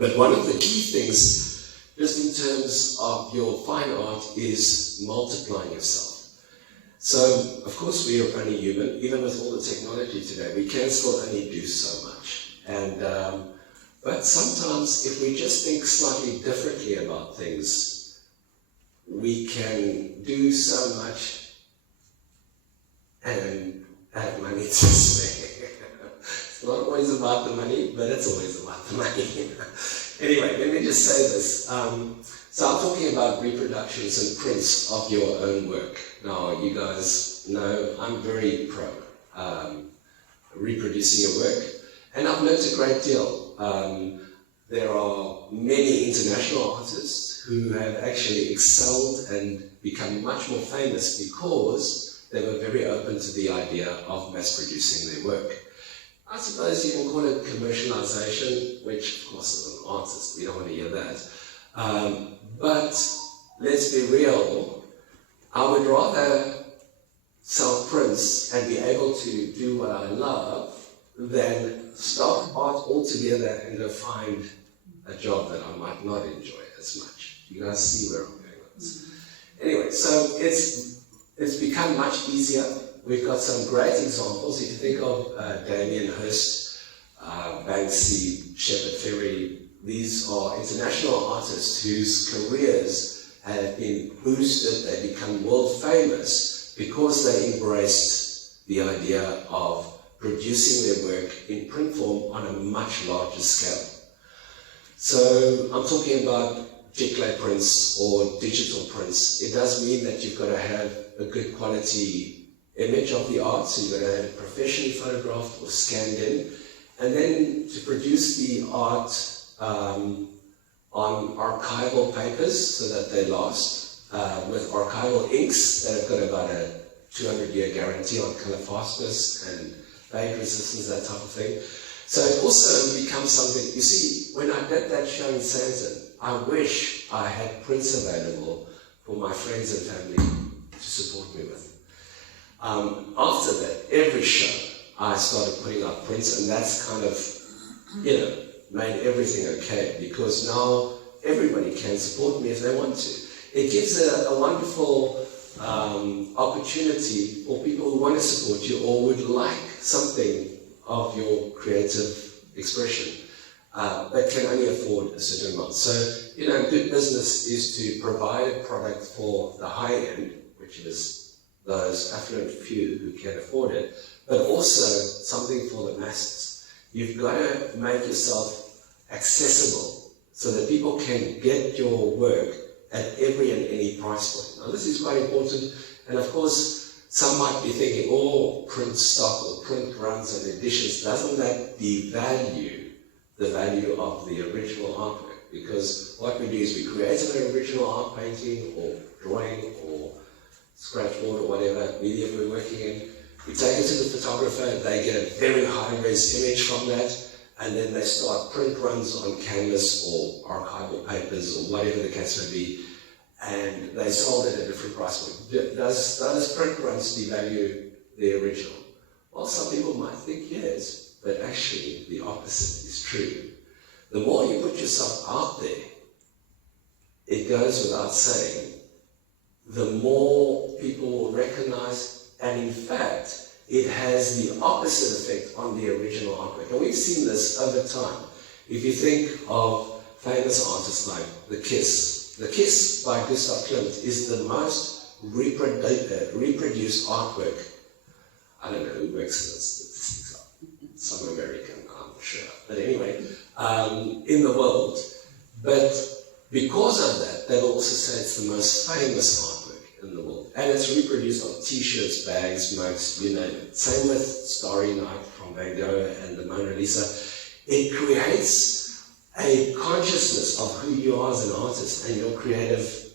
But one of the key things, just in terms of your fine art, is multiplying yourself. So, of course, we are only human. Even with all the technology today, we can still only do so much. And but sometimes, if we just think slightly differently about things, we can do so much and have money to spare. It's not always about the money, but it's always about the money. Anyway, let me just say this. So I'm talking about reproductions and prints of your own work. Now, you guys know I'm very pro reproducing your work, and I've learned a great deal. There are many international artists who have actually excelled and become much more famous because they were very open to the idea of mass producing their work. I suppose you can call it commercialization, which, of course, as an artist, we don't want to hear that. But let's be real, I would rather sell prints and be able to do what I love than stop art altogether and go find a job that I might not enjoy as much. You guys see where I'm going with this. Anyway, so it's become much easier. We've got some great examples. If you think of Damien Hirst, Banksy, Shepard Fairey, these are international artists whose careers have been boosted, they become world famous because they embraced the idea of producing their work in print form on a much larger scale. So I'm talking about giclée prints or digital prints. It does mean that you've got to have a good quality image of the art, so you've got to have it professionally photographed or scanned in, and then to produce the art on archival papers so that they last, with archival inks that have got about a 200-year guarantee on color fastness and fade resistance, that type of thing. So it also becomes something, you see, when I did that show in Santon, I wish I had prints available for my friends and family to support me with. After that, every show, I started putting out prints, and that's kind of, made everything okay, because now everybody can support me if they want to. It gives a wonderful opportunity for people who want to support you or would like something of your creative expression, but can only afford a certain amount. So, good business is to provide a product for the high end, which is those affluent few who can afford it, but also something for the masses. You've got to make yourself accessible so that people can get your work at every and any price point. Now, this is quite important, and of course, some might be thinking, print stock or print runs and editions, doesn't that devalue the value of the original artwork? Because what we do is we create an original art painting or drawing or scratchboard or whatever medium we're working in, we take it to the photographer, they get a very high-res image from that, and then they start print runs on canvas or archival papers or whatever the case may be, and they sold it at a different price point. Does print runs devalue the original? Well, some people might think yes, but actually the opposite is true. The more you put yourself out there, it goes without saying, the more people will recognize, and in fact, it has the opposite effect on the original artwork. And we've seen this over time. If you think of famous artists like The Kiss by Gustav Klimt is the most reproduced artwork. I don't know who works in this statistics are. Some American, I'm sure. But anyway, in the world. But because of that, they will also say it's the most famous artwork in the world. And it's reproduced on t-shirts, bags, mugs, you name it. Same with Starry Night from Van Gogh and the Mona Lisa. It creates a consciousness of who you are as an artist and your creative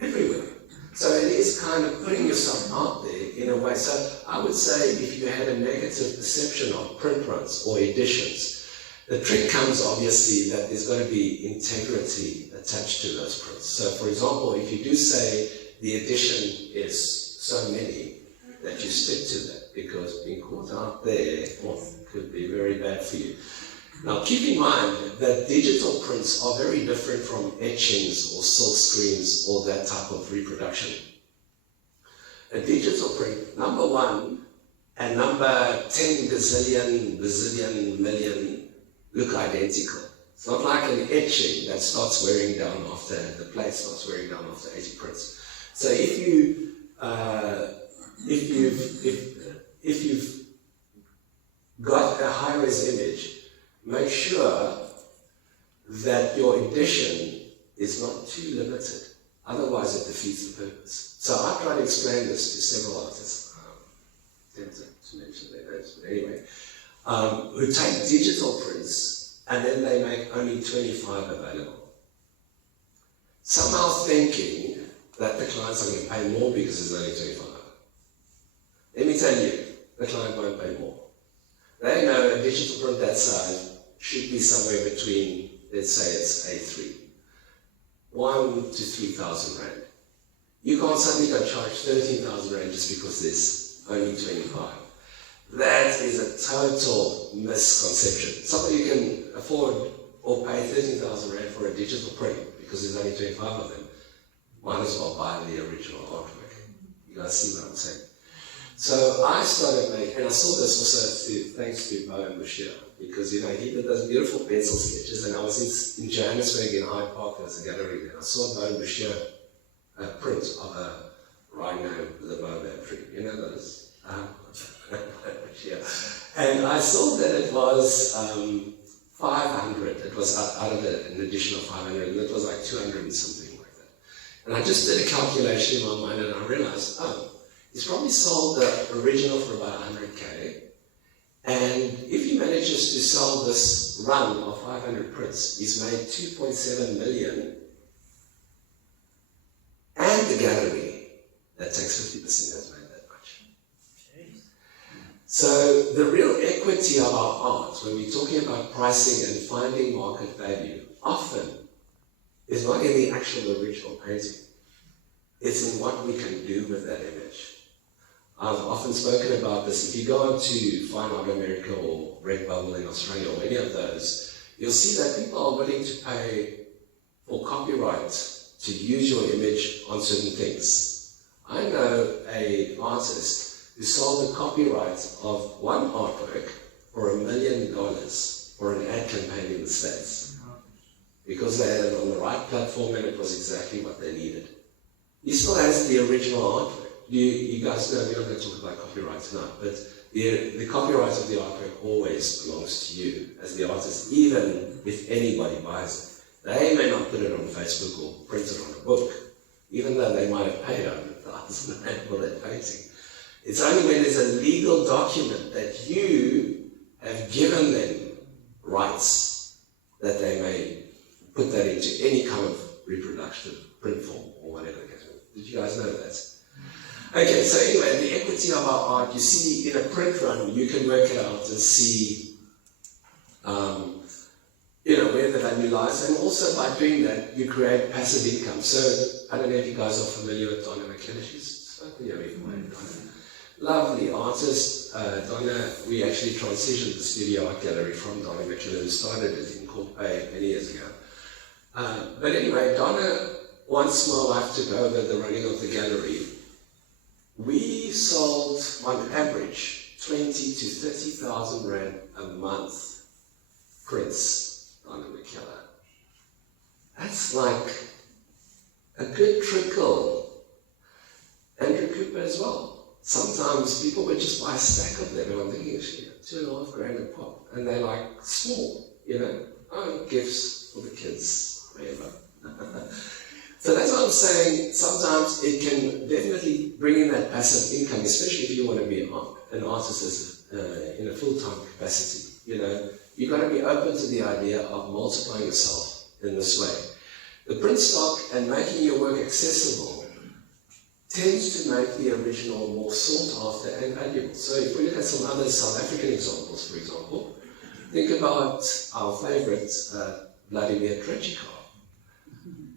everywhere. So it is kind of putting yourself out there in a way. So I would say if you had a negative perception of print runs or editions, the trick comes obviously that there's got to be integrity attached to those prints. So for example, if you do say the edition is so many, that you stick to that, because being caught out there could be very bad for you. Now keep in mind that digital prints are very different from etchings or silk screens or that type of reproduction. A digital print, number one and number 10 gazillion, million look identical. It's not like an etching that starts wearing down after, the plate starts wearing down after 80 prints. So if you've got a high-res image, make sure that your edition is not too limited. Otherwise, it defeats the purpose. So I try to explain this to several artists. Tempted to mention their names, but anyway, who take digital prints and then they make only 25 available. Somehow thinking that the clients are going to pay more because there's only 25. Let me tell you, the client won't pay more. They know a digital print that size should be somewhere between, let's say it's A3, 1,000 to 3,000 Rand. You can't suddenly go charge 13,000 Rand just because there's only 25. That is a total misconception. Somebody can afford or pay 13,000 Rand for a digital print because there's only 25 of them. Might as well buy the original artwork. You guys see what I'm saying? So I started making, and I saw this also thanks to Bo and Bashir, because he did those beautiful pencil sketches, and I was in Johannesburg in Hyde Park, there's a gallery there. I saw Bo and Bashir print of a rhino with a baobab tree. You know those? Yeah. And I saw that it was 500. It was out of an edition of 500, and it was like 200 and something like that. And I just did a calculation in my mind, and I realized, he's probably sold the original for about 100K. And if he manages to sell this run of 500 prints, he's made 2.7 million. And the gallery, that takes 50%, has made that much. So the real equity of our art, when we're talking about pricing and finding market value, often is not in the actual original painting. It's in what we can do with that image. I've often spoken about this. If you go to Fine Art America or Redbubble in Australia or any of those, you'll see that people are willing to pay for copyright to use your image on certain things. I know an artist who sold the copyright of one artwork for $1 million for an ad campaign in the States, because they had it on the right platform and it was exactly what they needed. He still has the original artwork. You guys know, we're not going to talk about copyrights now, but the copyright of the artwork always belongs to you as the artist, even if anybody buys it. They may not put it on Facebook or print it on a book, even though they might have paid $100,000 for that painting. It's only when there's a legal document that you have given them rights that they may put that into any kind of reproduction, print form, or whatever. Did you guys know that? Okay, so anyway, the equity of our art, you see in a print run, you can work it out and see where the value lies, and also by doing that, you create passive income. So, I don't know if you guys are familiar with Donna McKenna. She's spoken here before, Donna. Lovely artist. Donna, we actually transitioned the studio art gallery from Donna McKenna, who started it in Corp Bay many years ago. But anyway, Donna, once my wife took over the running of the gallery, we sold, on average, 20 to 30,000 Rand a month prints on the McKellar. That's like a good trickle. Andrew Cooper as well. Sometimes people would just buy a stack of them, and I'm thinking, actually, $2.5 grand a pop. And they're like small, gifts for the kids, whatever. So that's what I'm saying. Sometimes it can definitely bring in that passive income, especially if you want to be an artist in a full-time capacity. You've got to be open to the idea of multiplying yourself in this way. The print stock and making your work accessible tends to make the original more sought after and valuable. So if we look at some other South African examples, for example, think about our favorite Vladimir Trechikov.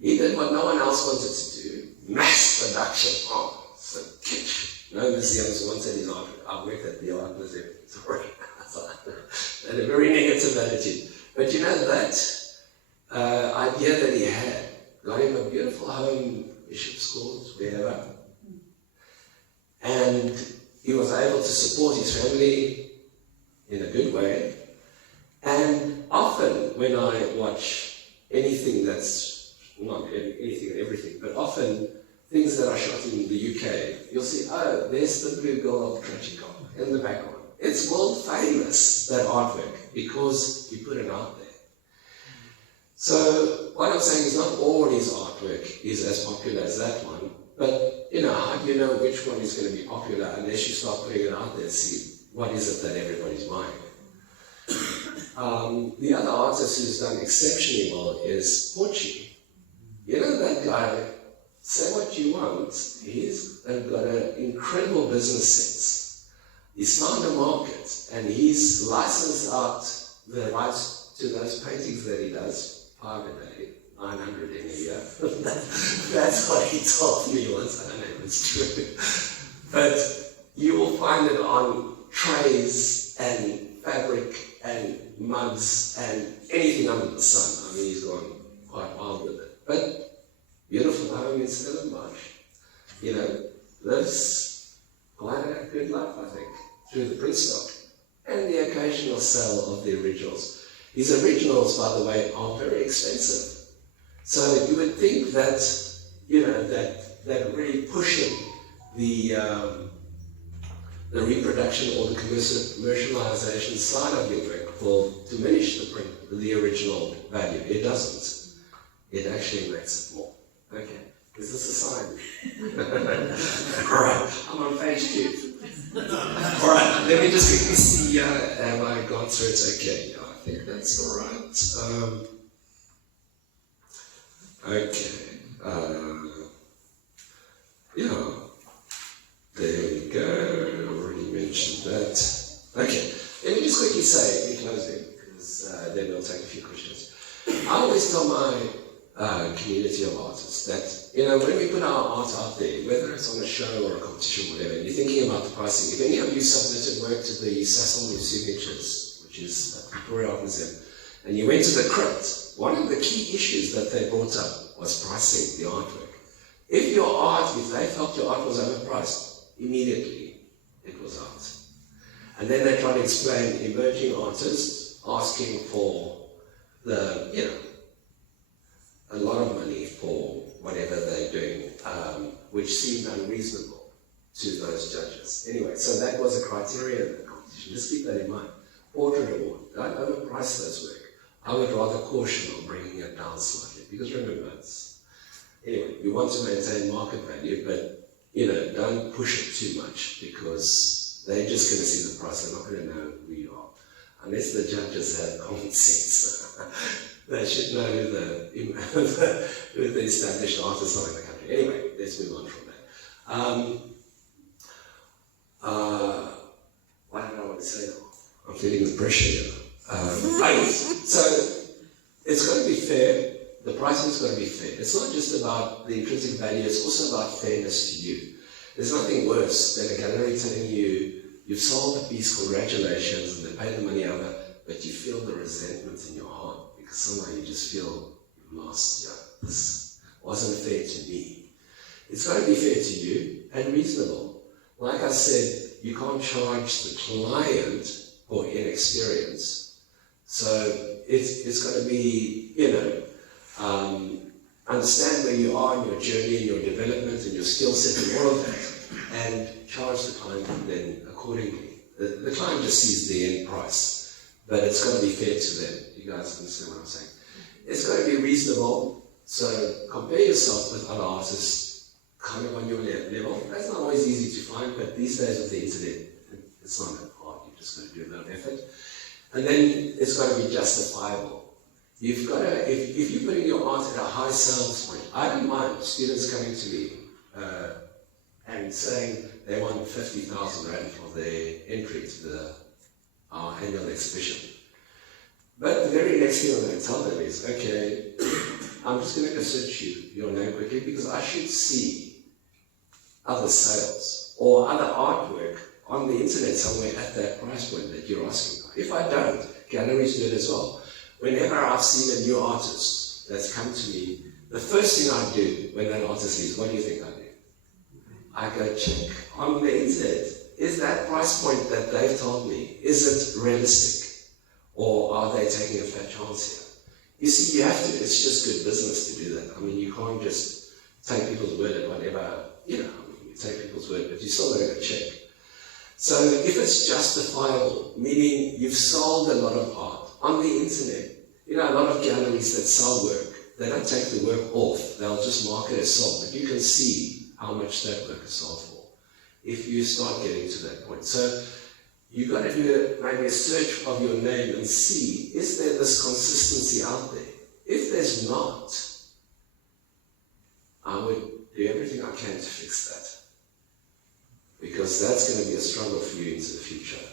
He did what no one else wanted to do, mass production. Oh, so kitsch. No museums wanted his art. I worked at the art museum. Sorry. They had a very negative attitude. But that idea that he had got him a beautiful home, Bishop's Court, wherever. And he was able to support his family in a good way. And often when I watch anything that's not anything and everything, but often things that are shot in the UK, you'll see, oh, there's the Blue Girl of Trechikov in the background. It's world famous, that artwork, because he put it out there. So what I'm saying is not all his artwork is as popular as that one, but how do you know which one is going to be popular unless you start putting it out there and see what is it that everybody's buying? The other artist who's done exceptionally well is Porci. That guy, say what you want, he's got an incredible business sense. He's found a market, and he's licensed out the rights to those paintings that he does, 5 a day, 900 in a year. That's what he told me once. I don't know if it's true. But you will find it on trays and fabric and mugs and anything under the sun. I mean, he's gone quite wild with it. But beautiful home in Stellenbosch, lives quite a good life, I think, through the print stock and the occasional sale of the originals. His originals, by the way, are very expensive. So you would think that, that really pushing the the reproduction or the commercialization side of your work will diminish the original value. It doesn't. It actually makes it more. Okay. Is this a sign? Alright, I'm on page 2. Alright, let me just quickly see, have I gone through it? Okay, yeah, I think that's alright. Yeah, there we go, already mentioned that. Okay, let me just quickly say in closing, because then we'll take a few questions. I always tell my community of artists that, when we put our art out there, whether it's on a show or a competition or whatever, and you're thinking about the pricing, if any of you submitted work to the Cecil Signatures, which is at Victoria Art Museum, and you went to the crypt, one of the key issues that they brought up was pricing the artwork. If they felt your art was overpriced, immediately it was out. And then they tried to explain emerging artists asking for a lot of money for whatever they're doing, which seemed unreasonable to those judges. Anyway, so that was a criteria in the competition. Just keep that in mind. Portrait award, don't overprice those work. I would rather caution on bringing it down slightly, because remember, anyway, we want to maintain market value, but don't push it too much, because they're just going to see the price. They're not going to know who you are, unless the judges have common sense. They should know who the established artists are in the country. Anyway, let's move on from that. What did I want to say now? I'm feeling the pressure here. So it's got to be fair. The pricing's got to be fair. It's not just about the intrinsic value, it's also about fairness to you. There's nothing worse than a gallery telling you, you've sold a piece, congratulations, and they paid the money over, but you feel the resentment in your heart because somehow you just feel you've lost. Yeah, this wasn't fair to me. It's got to be fair to you and reasonable. Like I said, you can't charge the client for inexperience. So it's got to be, understand where you are in your journey, in your development, and your skill set, and all of that, and charge the client then accordingly. The client just sees the end price, but it's got to be fair to them. You guys understand what I'm saying? It's got to be reasonable. So compare yourself with other artists kind of on your level. That's not always easy to find, but these days with the internet, it's not that hard. You've just got to do a little effort. And then it's got to be justifiable. You've got to, if you're putting your art at a high sales point, I don't mind students coming to me and saying they want 50,000 Rand for their entry to our annual exhibition. But the very next thing I'm going to tell them is, okay, I'm just going to go search your name quickly because I should see other sales or other artwork on the internet somewhere at that price point that you're asking for. If I don't, galleries do it as well. Whenever I've seen a new artist that's come to me, the first thing I do when that artist leaves, what do you think I do? I go check on the internet. Is that price point that they've told me, is it realistic? Or are they taking a fat chance here? You see, you have to, it's just good business to do that. I mean, you can't just take people's word at whatever, you take people's word, but you still got to go check. So if it's justifiable, meaning you've sold a lot of art, on the internet, a lot of galleries that sell work, they don't take the work off, they'll just mark it as sold, but you can see how much that work is sold for if you start getting to that point. So you've got to do maybe a search of your name and see, is there this consistency out there? If there's not, I would do everything I can to fix that, because that's going to be a struggle for you into the future.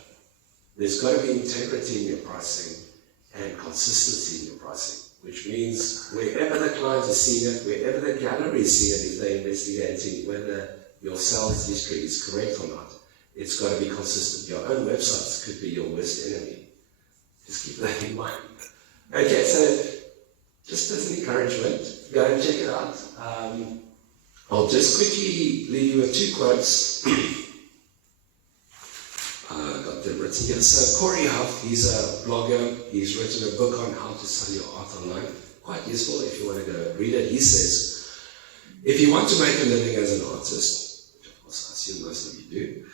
There's got to be integrity in your pricing and consistency in your pricing, which means wherever the client is seeing it, wherever the gallery is seeing it, if they're investigating whether your sales history is correct or not, it's got to be consistent. Your own websites could be your worst enemy. Just keep that in mind. Okay, so just as an encouragement, go and check it out. I'll just quickly leave you with 2 quotes. Got them written here. So Corey Huff, he's a blogger. He's written a book on how to sell your art online. Quite useful if you want to go read it. He says, if you want to make a living as an artist, which of course I assume most of you do,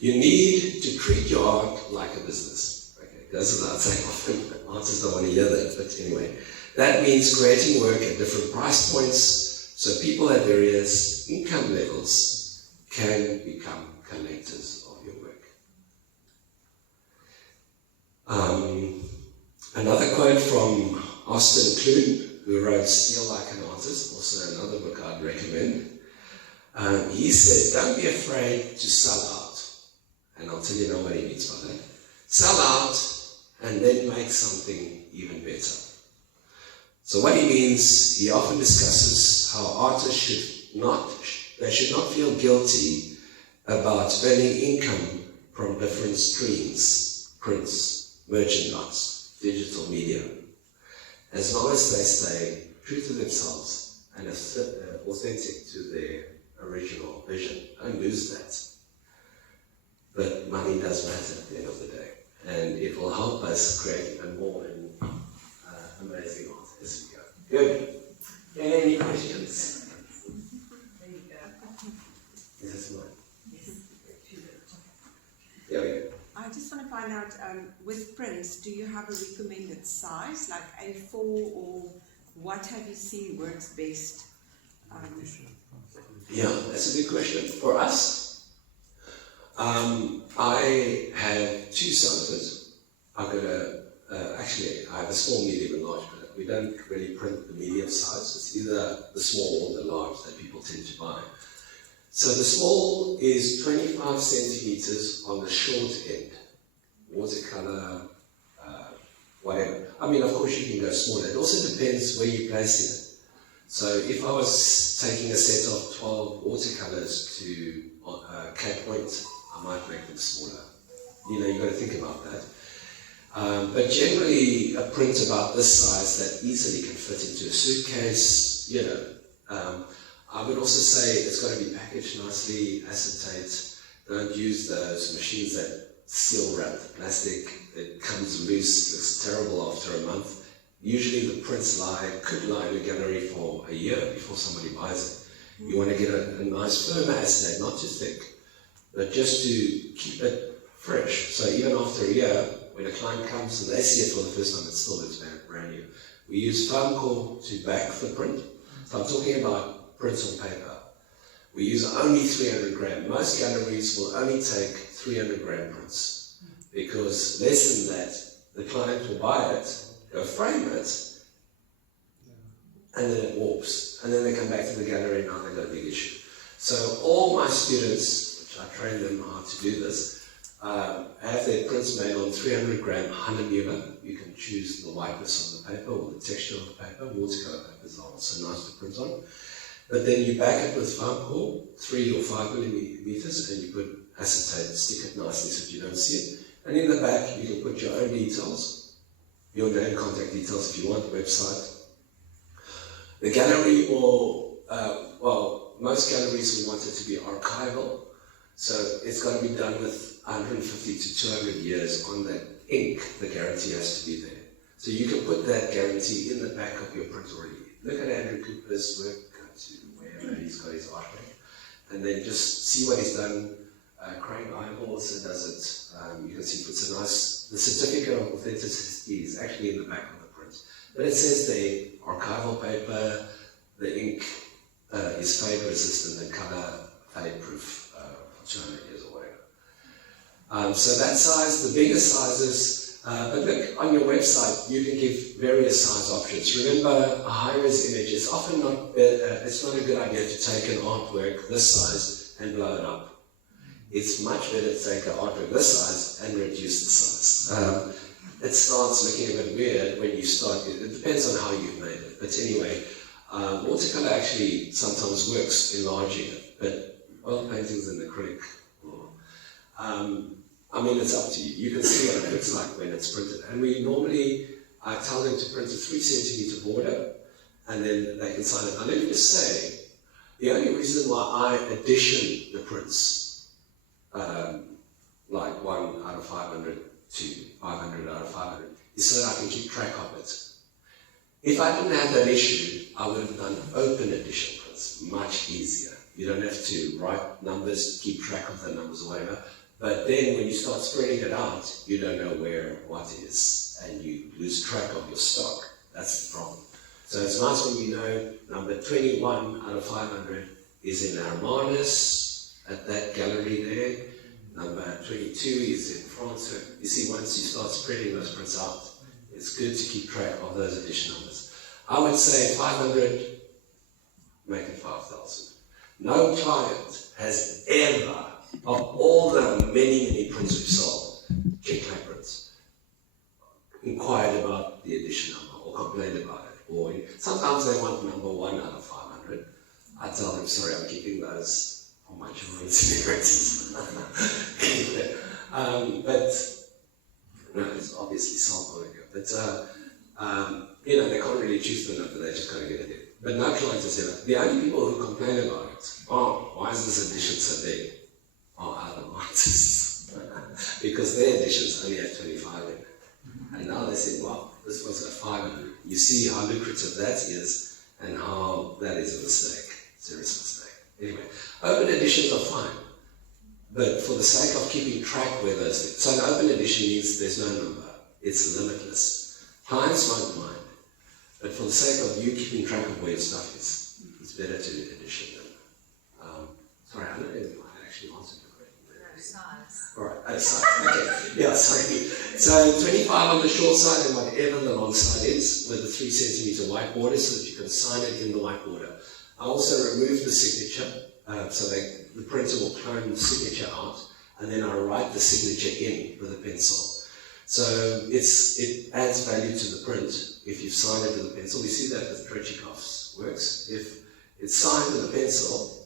You need to treat your art like a business. Okay, it goes without saying often, artists don't want to hear that, but anyway. That means creating work at different price points, so people at various income levels can become collectors of your work. Another quote from Austin Clune, who wrote Steal Like an Artist, also another book I'd recommend. He said, don't be afraid to sell out. And I'll tell you now what he means by that. Sell out and then make something even better. So what he means, he often discusses how artists should not feel guilty about earning income from different streams, prints, merchandise, digital media, as long as they stay true to themselves and authentic to their original vision. Don't lose that. But money does matter at the end of the day, and it will help us create even more and amazing art as we go. Good. Any questions? There you go. Is this mine? Yes. There we go. I just want to find out, with prints, do you have a recommended size, like A4, or what have you seen works best? Yeah, that's a good question. For us, I have two sizes. I've got I have a small, medium, and large, but we don't really print the medium size. It's either the small or the large that people tend to buy. So the small is 25 centimeters on the short end, watercolor, whatever. I mean, of course, you can go smaller. It also depends where you're placing it. So if I was taking a set of 12 watercolors to Cape Point, I might make them smaller. You know, you've got to think about that. But generally, a print about this size that easily can fit into a suitcase, you know. I would also say it's got to be packaged nicely, acetate. Don't use those machines that seal wrap the plastic. It comes loose, looks terrible after a month. Usually the prints could lie in a gallery for a year before somebody buys it. You want to get a nice firm acetate, not too thick, but just to keep it fresh. So even after a year, when a client comes and they see it for the first time, it still looks brand new. We use foam core to back the print. So I'm talking about prints on paper. We use only 300 gram. Most galleries will only take 300 gram prints, because less than that, the client will buy it, go frame it, and then it warps. And then they come back to the gallery and now they've got a big issue. So all my students, which I train them how to do this, have their prints made on 300 gram Hahnemuller. You can choose the whiteness of the paper or the texture of the paper. Watercolor papers are also nice to print on. But then you back it with foam core, 3 or 5 millimeters, and you put acetate, stick it nicely so that you don't see it. And in the back, you can put your own details, your name, contact details if you want, website. The gallery will, most galleries will want it to be archival, so it's got to be done with 150 to 200 years on that ink. The guarantee has to be there. So you can put that guarantee in the back of your print already. Look at Andrew Cooper's work, go to wherever he's got his artwork, and then just see what he's done. Craig Ivel also does it. You can see he puts a nice, the certificate of authenticity is actually in the back of the print. But it says the archival paper, the ink is fade resistant and color fade proof for 200 years or whatever. So that size, the bigger sizes, but look, on your website you can give various size options. Remember, a high-res image is often not, it's not a good idea to take an artwork this size and blow it up. It's much better to take an artwork this size and reduce the size. It starts looking a bit weird when you start, it depends on how you've made it. But anyway, watercolor actually sometimes works enlarging it, but oil paintings and acrylic, I mean, it's up to you. You can see what it looks like when it's printed. And I tell them to print a 3 centimeter border, and then they can sign it. Now let me just say, the only reason why I edition the prints, like 1 out of 500 to 500 out of 500, is so that I can keep track of it. If I didn't have that issue, I would have done open edition prints, much easier. You don't have to write numbers, keep track of the numbers or whatever. But then when you start spreading it out, you don't know where what is, and you lose track of your stock. That's the problem. So it's nice when you know number 21 out of 500 is in Hermanus, at that gallery there. Number 22 is in France. So you see, once you start spreading those prints out, it's good to keep track of those edition numbers. I would say 500, make it 5,000. No client has ever, of all the many prints we've sold, check-claim prints, inquired about the edition number or complained about it. Or sometimes they want number 1 out of 500. I tell them, sorry, I'm keeping those for my children's inheritance. But no, it's obviously sold on it. But you know, they can't really choose the number, they just gotta get it in. But no client has ever. The only people who complain about it, oh, why is this edition so big? Are other artists. Because their editions only had 25 in it. And now they say, well, this was a 500. You see how lucrative that is and how that is a mistake. Serious mistake. Anyway, open editions are fine. But for the sake of keeping track where those things. So an open edition means there's no number. It's limitless. Clients won't mind. But for the sake of you keeping track of where your stuff is, it's better to edition them. Sorry, I don't know if I actually answered your question. Size. Alright, oh, size. Okay. Yeah, sorry. So 25 on the short side and whatever the long side is, with a 3 centimeter white border so that you can sign it in the white border. I also remove the signature, so the printer will clone the signature out, and then I write the signature in with a pencil. So it adds value to the print if you've signed it with a pencil. We see that with Trechikov's works. If it's signed with a pencil,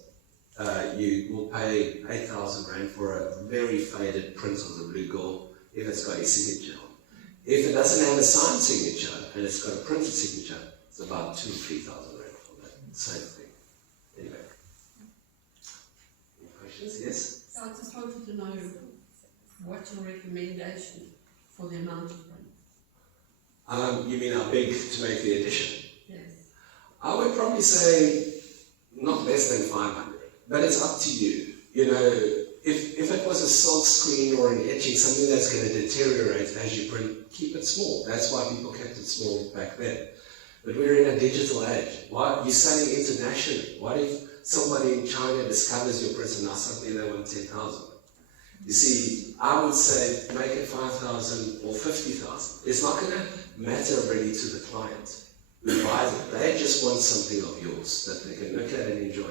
you will pay 8,000 Rand for a very faded print of the Blue Girl if it's got a signature on. If it doesn't have a signed signature and it's got a printed signature, it's about 2,000 or 3,000 Rand for that same thing. Anyway. Any questions? Yes? So I just wanted to know what's your recommendation for the amount of print? You mean how big to make the edition? Yes. I would probably say not less than 500, but it's up to you. You know, if it was a silk screen or an etching, something that's going to deteriorate as you print, keep it small. That's why people kept it small back then. But we're in a digital age. Why you're selling internationally? What if somebody in China discovers your print and now suddenly they want 10,000? You see, I would say make it 5,000 or 50,000. It's not going to matter really to the client who buys it. They just want something of yours that they can look at and enjoy.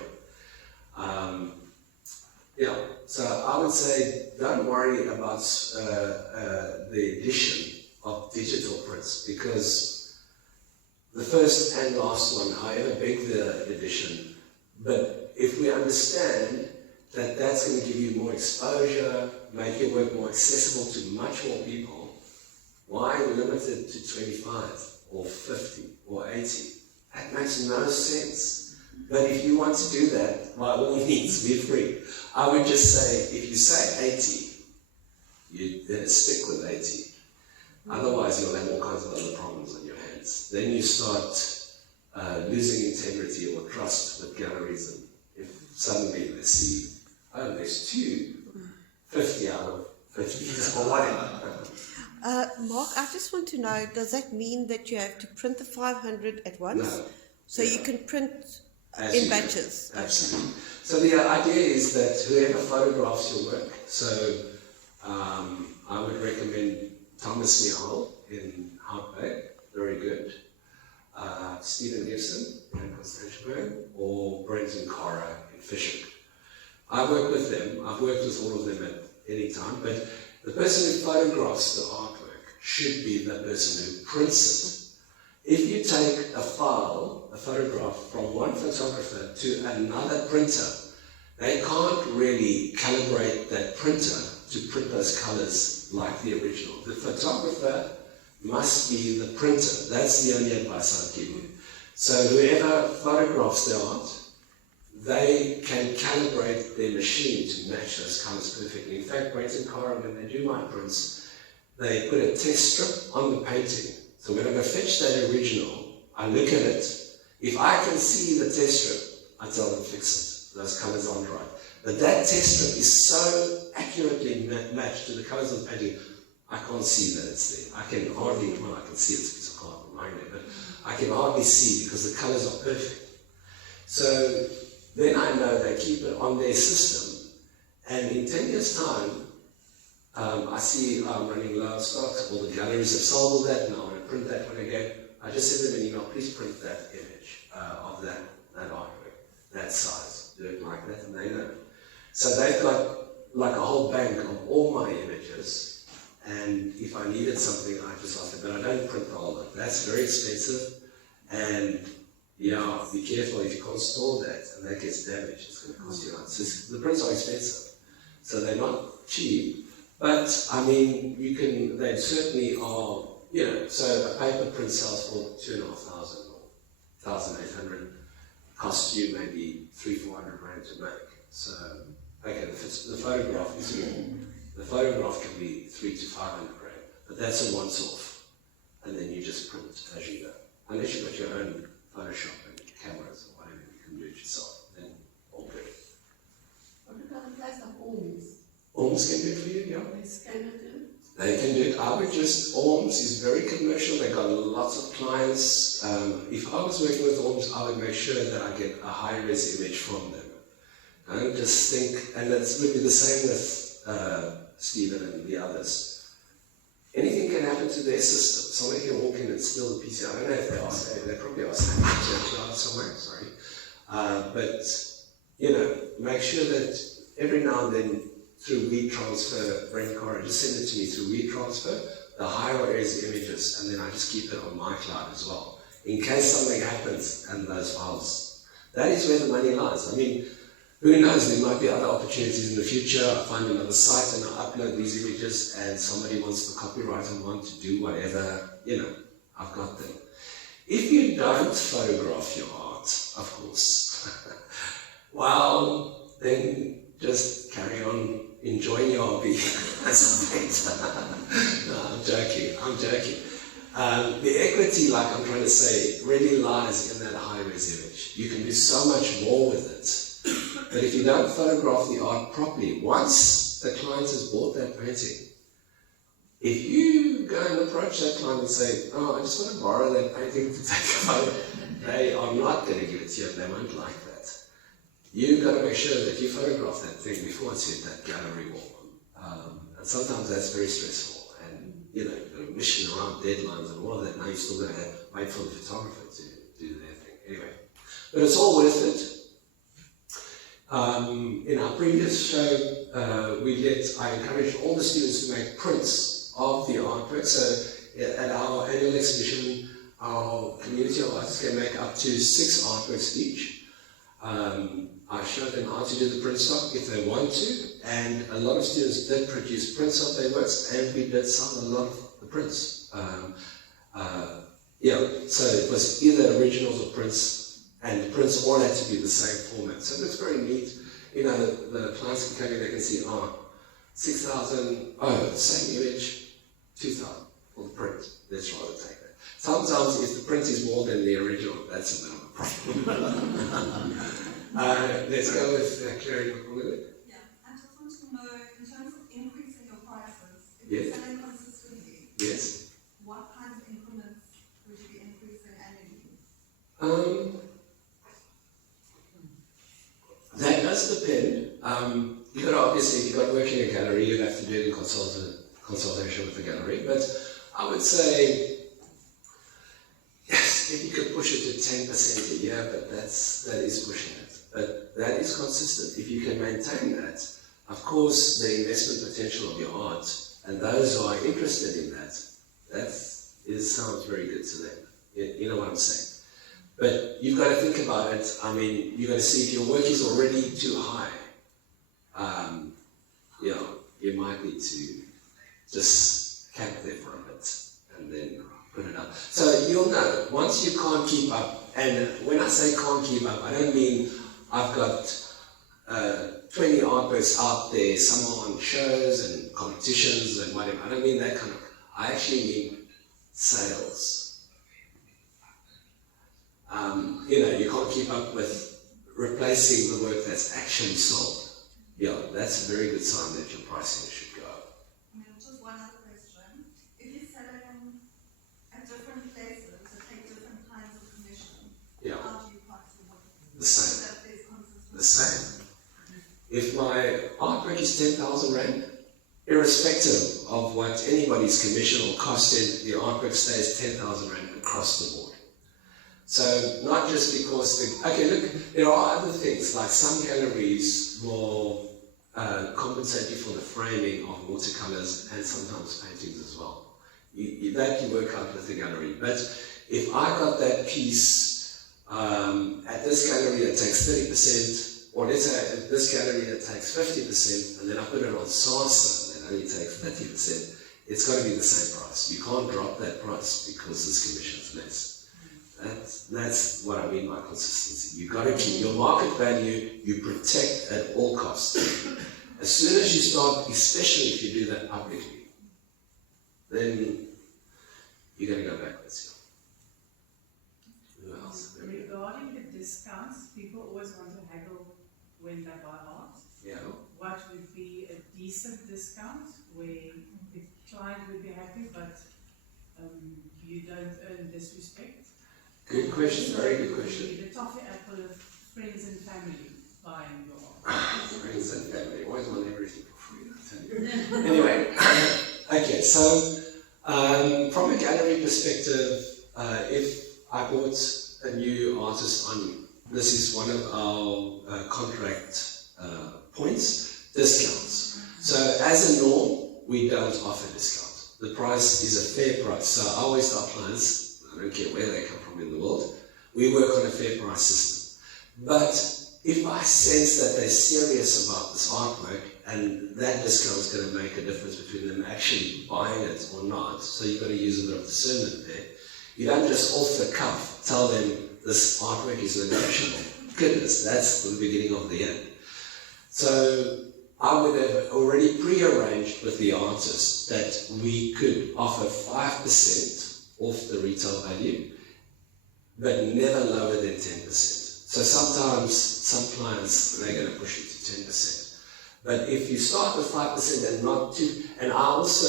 Yeah, so I would say don't worry about the edition of digital prints, because the first and last one, however big the edition, but if we understand that that's going to give you more exposure, make your work more accessible to much more people, why limit it to 25 or 50 or 80? That makes no sense. But if you want to do that, by all means, be free. I would just say, if you say 80, you then stick with 80. Otherwise, you'll have all kinds of other problems on your hands. Then you start losing integrity or trust with galleries, and if suddenly they see, oh, there's 50 out of 50 or whatever. Mark, I just want to know, does that mean that you have to print the 500 at once? No. So you can print As in you batches? do. Absolutely. So the idea is that whoever photographs your work, so I would recommend Thomas Nihal in Houtbeek, very good. Stephen Gibson in Constantiaberg, or Brenton Cara in Fishhook. I work with them. I've worked with all of them at any time, but the person who photographs the artwork should be the person who prints it. If you take a file, a photograph from one photographer to another printer, they can't really calibrate that printer to print those colors like the original. The photographer must be the printer. That's the only advice I'd give you. So whoever photographs the art, they can calibrate their machine to match those colors perfectly. In fact, Brent and Cara, when they do my prints, they put a test strip on the painting. So when I go fetch that original, I look at it. If I can see the test strip, I tell them fix it. those colours aren't right. But that test strip is so accurately matched to the colours of the painting, I can't see that it's there. I can hardly, well, I can see it's a piece of cardboard lying there, but I can hardly see because the colours are perfect. So then I know they keep it on their system, and in 10 years' time, I see I'm running low on stocks, all the galleries have sold all that, and I want to print that one again. I just send them an email, please print that image of that artwork, that size, do it like that, and they know. So they've got like a whole bank of all my images, and if I needed something, I just ask them, but I don't print the whole lot. That's very expensive, and yeah, be careful if you can't store that and that gets damaged, it's going to cost you a lot. So the prints are expensive, so they're not cheap. But, I mean, they certainly are, so a paper print sells for 2,500 or 1,800, costs you maybe 300-400 rand to make. So, okay, the photograph is more. The photograph can be 300 to 500 rand, but that's a once-off. And then you just print as you go. Unless you've got your own Photoshop and cameras or whatever, you can do it yourself, then all good. What about the place of Orms? Orms can do it for you, yeah. They scan it in? They can do it. Orms is very commercial. They've got lots of clients. If I was working with Orms, I would make sure that I get a high-res image from them. I don't just think, and that's really the same with Stephen and the others. Anything can happen to their system. Somebody can walk in and steal the PC. I don't know if they are saved. They probably are saved in the cloud somewhere, sorry. But, make sure that every now and then through WeTransfer, Braincara, just send it to me through WeTransfer, the higher res images, and then I just keep it on my cloud as well, in case something happens and those files. That is where the money lies. I mean, who knows, there might be other opportunities in the future. I find another site and I upload these images and somebody wants the copyright and want to do whatever, I've got them. If you don't photograph your art, of course, well, then just carry on enjoying your hobby as a painter. No, I'm joking. The equity, like I'm trying to say, really lies in that high-res image. You can do so much more with it. But if you don't photograph the art properly, once the client has bought that painting, if you go and approach that client and say, oh, I just want to borrow that painting to take a photo, they are not going to give it to you and they won't like that. You've got to make sure that you photograph that thing before it's hit that gallery wall. And sometimes that's very stressful. And, the mission around deadlines and all of that, now you're still going to wait for the photographer to do their thing. Anyway, but it's all worth it. In our previous show, I encouraged all the students to make prints of the artwork. So at our annual exhibition, our community of artists can make up to 6 artworks each. I showed them how to do the print stock if they want to, and a lot of students did produce prints of their works, and we did sell a lot of the prints. So it was either originals or prints, and the prints all had to be the same format. So that's very neat. The clients can come in, they can see, 6,000, the same image, 2,000 for the print. Let's rather take that. Sometimes if the print is more than the original, that's a bit of a problem. Let's go with Clary. Yeah, I just want to know, in terms of increasing your prices, if Yes. you're selling consistently, Yes. what kinds of increments would you be increasing annually? That does depend. You got to obviously, if you've got work in a gallery, you'd have to do it in consultation with the gallery. But I would say, yes, if you could push it to 10% a year, but that is pushing it. But that is consistent. If you can maintain that, of course, the investment potential of your art, and those who are interested in that sounds very good to them. You know what I'm saying? But you've got to think about it. I mean, you've got to see if your work is already too high. You might need to just camp there for a bit and then put it up. So you'll know, once you can't keep up, and when I say can't keep up, I don't mean I've got 20 artworks out there, some are on shows and competitions and whatever. I don't mean that kind of, I actually mean sales. You can't keep up with replacing the work that's actually sold. Yeah, that's a very good sign that your pricing should go up. Just one other question. If you're selling at different places that take different kinds of commission, Yeah, how do you price your work? the same. So that there's consistency. The same. If my artwork is 10,000 Rand, irrespective of what anybody's commission or cost is, the artwork stays 10,000 Rand across the board. So not just because, okay, look, there are other things, like some galleries will compensate you for the framing of watercolors and sometimes paintings as well. That you work out with the gallery. But if I got that piece at this gallery that takes 30%, or let's say at this gallery that takes 50%, and then I put it on Salsa that only takes 30%, it's got to be the same price. You can't drop that price because this commission's less. That's what I mean by consistency. You've got to keep your market value, you protect at all costs. As soon as you start, especially if you do that publicly, then you're going to go backwards. Who else? Regarding the discounts, people always want to haggle when they buy art. Yeah. What would be a decent discount where the client would be happy, but you don't earn disrespect? Good question, very good question. The toffee apple of friends and family buying your art. Friends and family, always want everything for free, I tell you. Anyway, okay, so from a gallery perspective, if I bought a new artist on, this is one of our contract points, discounts. So as a norm, we don't offer discounts. The price is a fair price. So I always tell clients, I don't care where they come from in the world, we work on a fair price system. But if I sense that they're serious about this artwork and that discount is going to make a difference between them actually buying it or not, so you've got to use a bit of discernment there. You don't just off the cuff tell them this artwork is negotiable. Goodness, that's the beginning of the end. So I would have already pre-arranged with the artist that we could offer 5% off the retail value, but never lower than 10%. So sometimes, some clients, they're going to push it to 10%. But if you start with 5% and not 2%, and I also,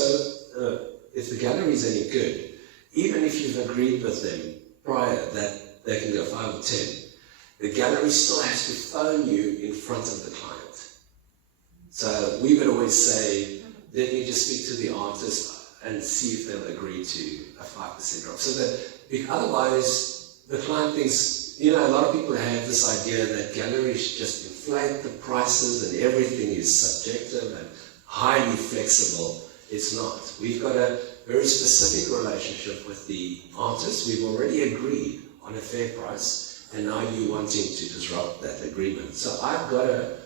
if the gallery is any good, even if you've agreed with them prior that they can go 5 or 10, the gallery still has to phone you in front of the client. So we would always say, then you just speak to the artist and see if they'll agree to a 5% drop. So that otherwise, the client thinks, you know, a lot of people have this idea that galleries just inflate the prices and everything is subjective and highly flexible. It's not. We've got a very specific relationship with the artist. We've already agreed on a fair price, and now you're wanting to disrupt that agreement. So I've got to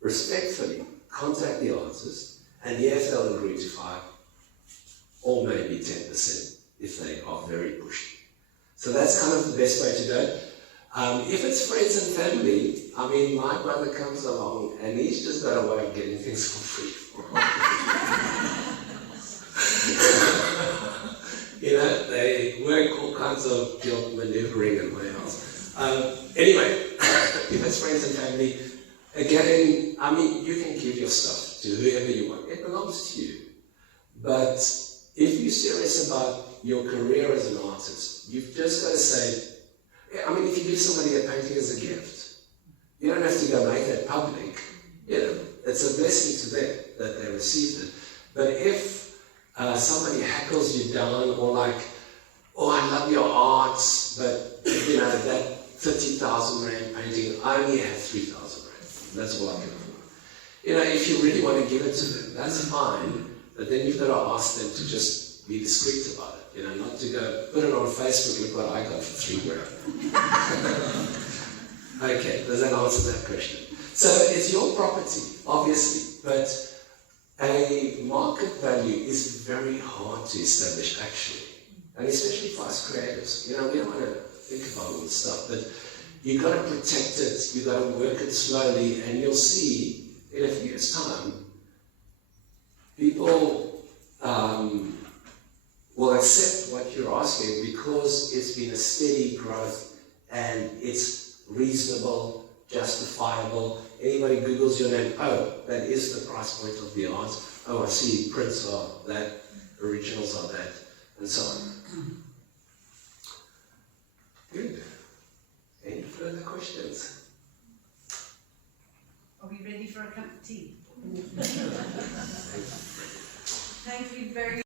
respectfully contact the artist, and if they'll agree to 5, or maybe 10% if they are very pushy. So that's kind of the best way to do it. If it's friends and family, I mean, my brother comes along and he's just got a way of getting things for free. You know, they work all kinds of guilt maneuvering and what else. Anyway, if it's friends and family, again, I mean, you can give your stuff to whoever you want. It belongs to you. But if you're serious about your career as an artist, you've just got to say, I mean, if you give somebody a painting as a gift, you don't have to go make that public. You know, it's a blessing to them that they received it. But if somebody hackles you down or like, oh, I love your art, but, you know, that 30,000 Rand painting, I only have 3,000 Rand. That's all I can afford. You know, if you really want to give it to them, that's fine. But then you've got to ask them to just be discreet about it, you know, not to go put it on Facebook, look what I got for 3 grand. Okay, does that answer that question? So it's your property, obviously, but a market value is very hard to establish actually, and especially for us creatives. You know, we don't want to think about all this stuff, but you've got to protect it, you've got to work it slowly, and you'll see in a few years' time, people will accept what you're asking because it's been a steady growth and it's reasonable, justifiable. Anybody Googles your name, oh, that is the price point of the art. Oh, I see, prints are that, originals are that, and so on. Good. Any further questions? Are we ready for a cup of tea? Thank you very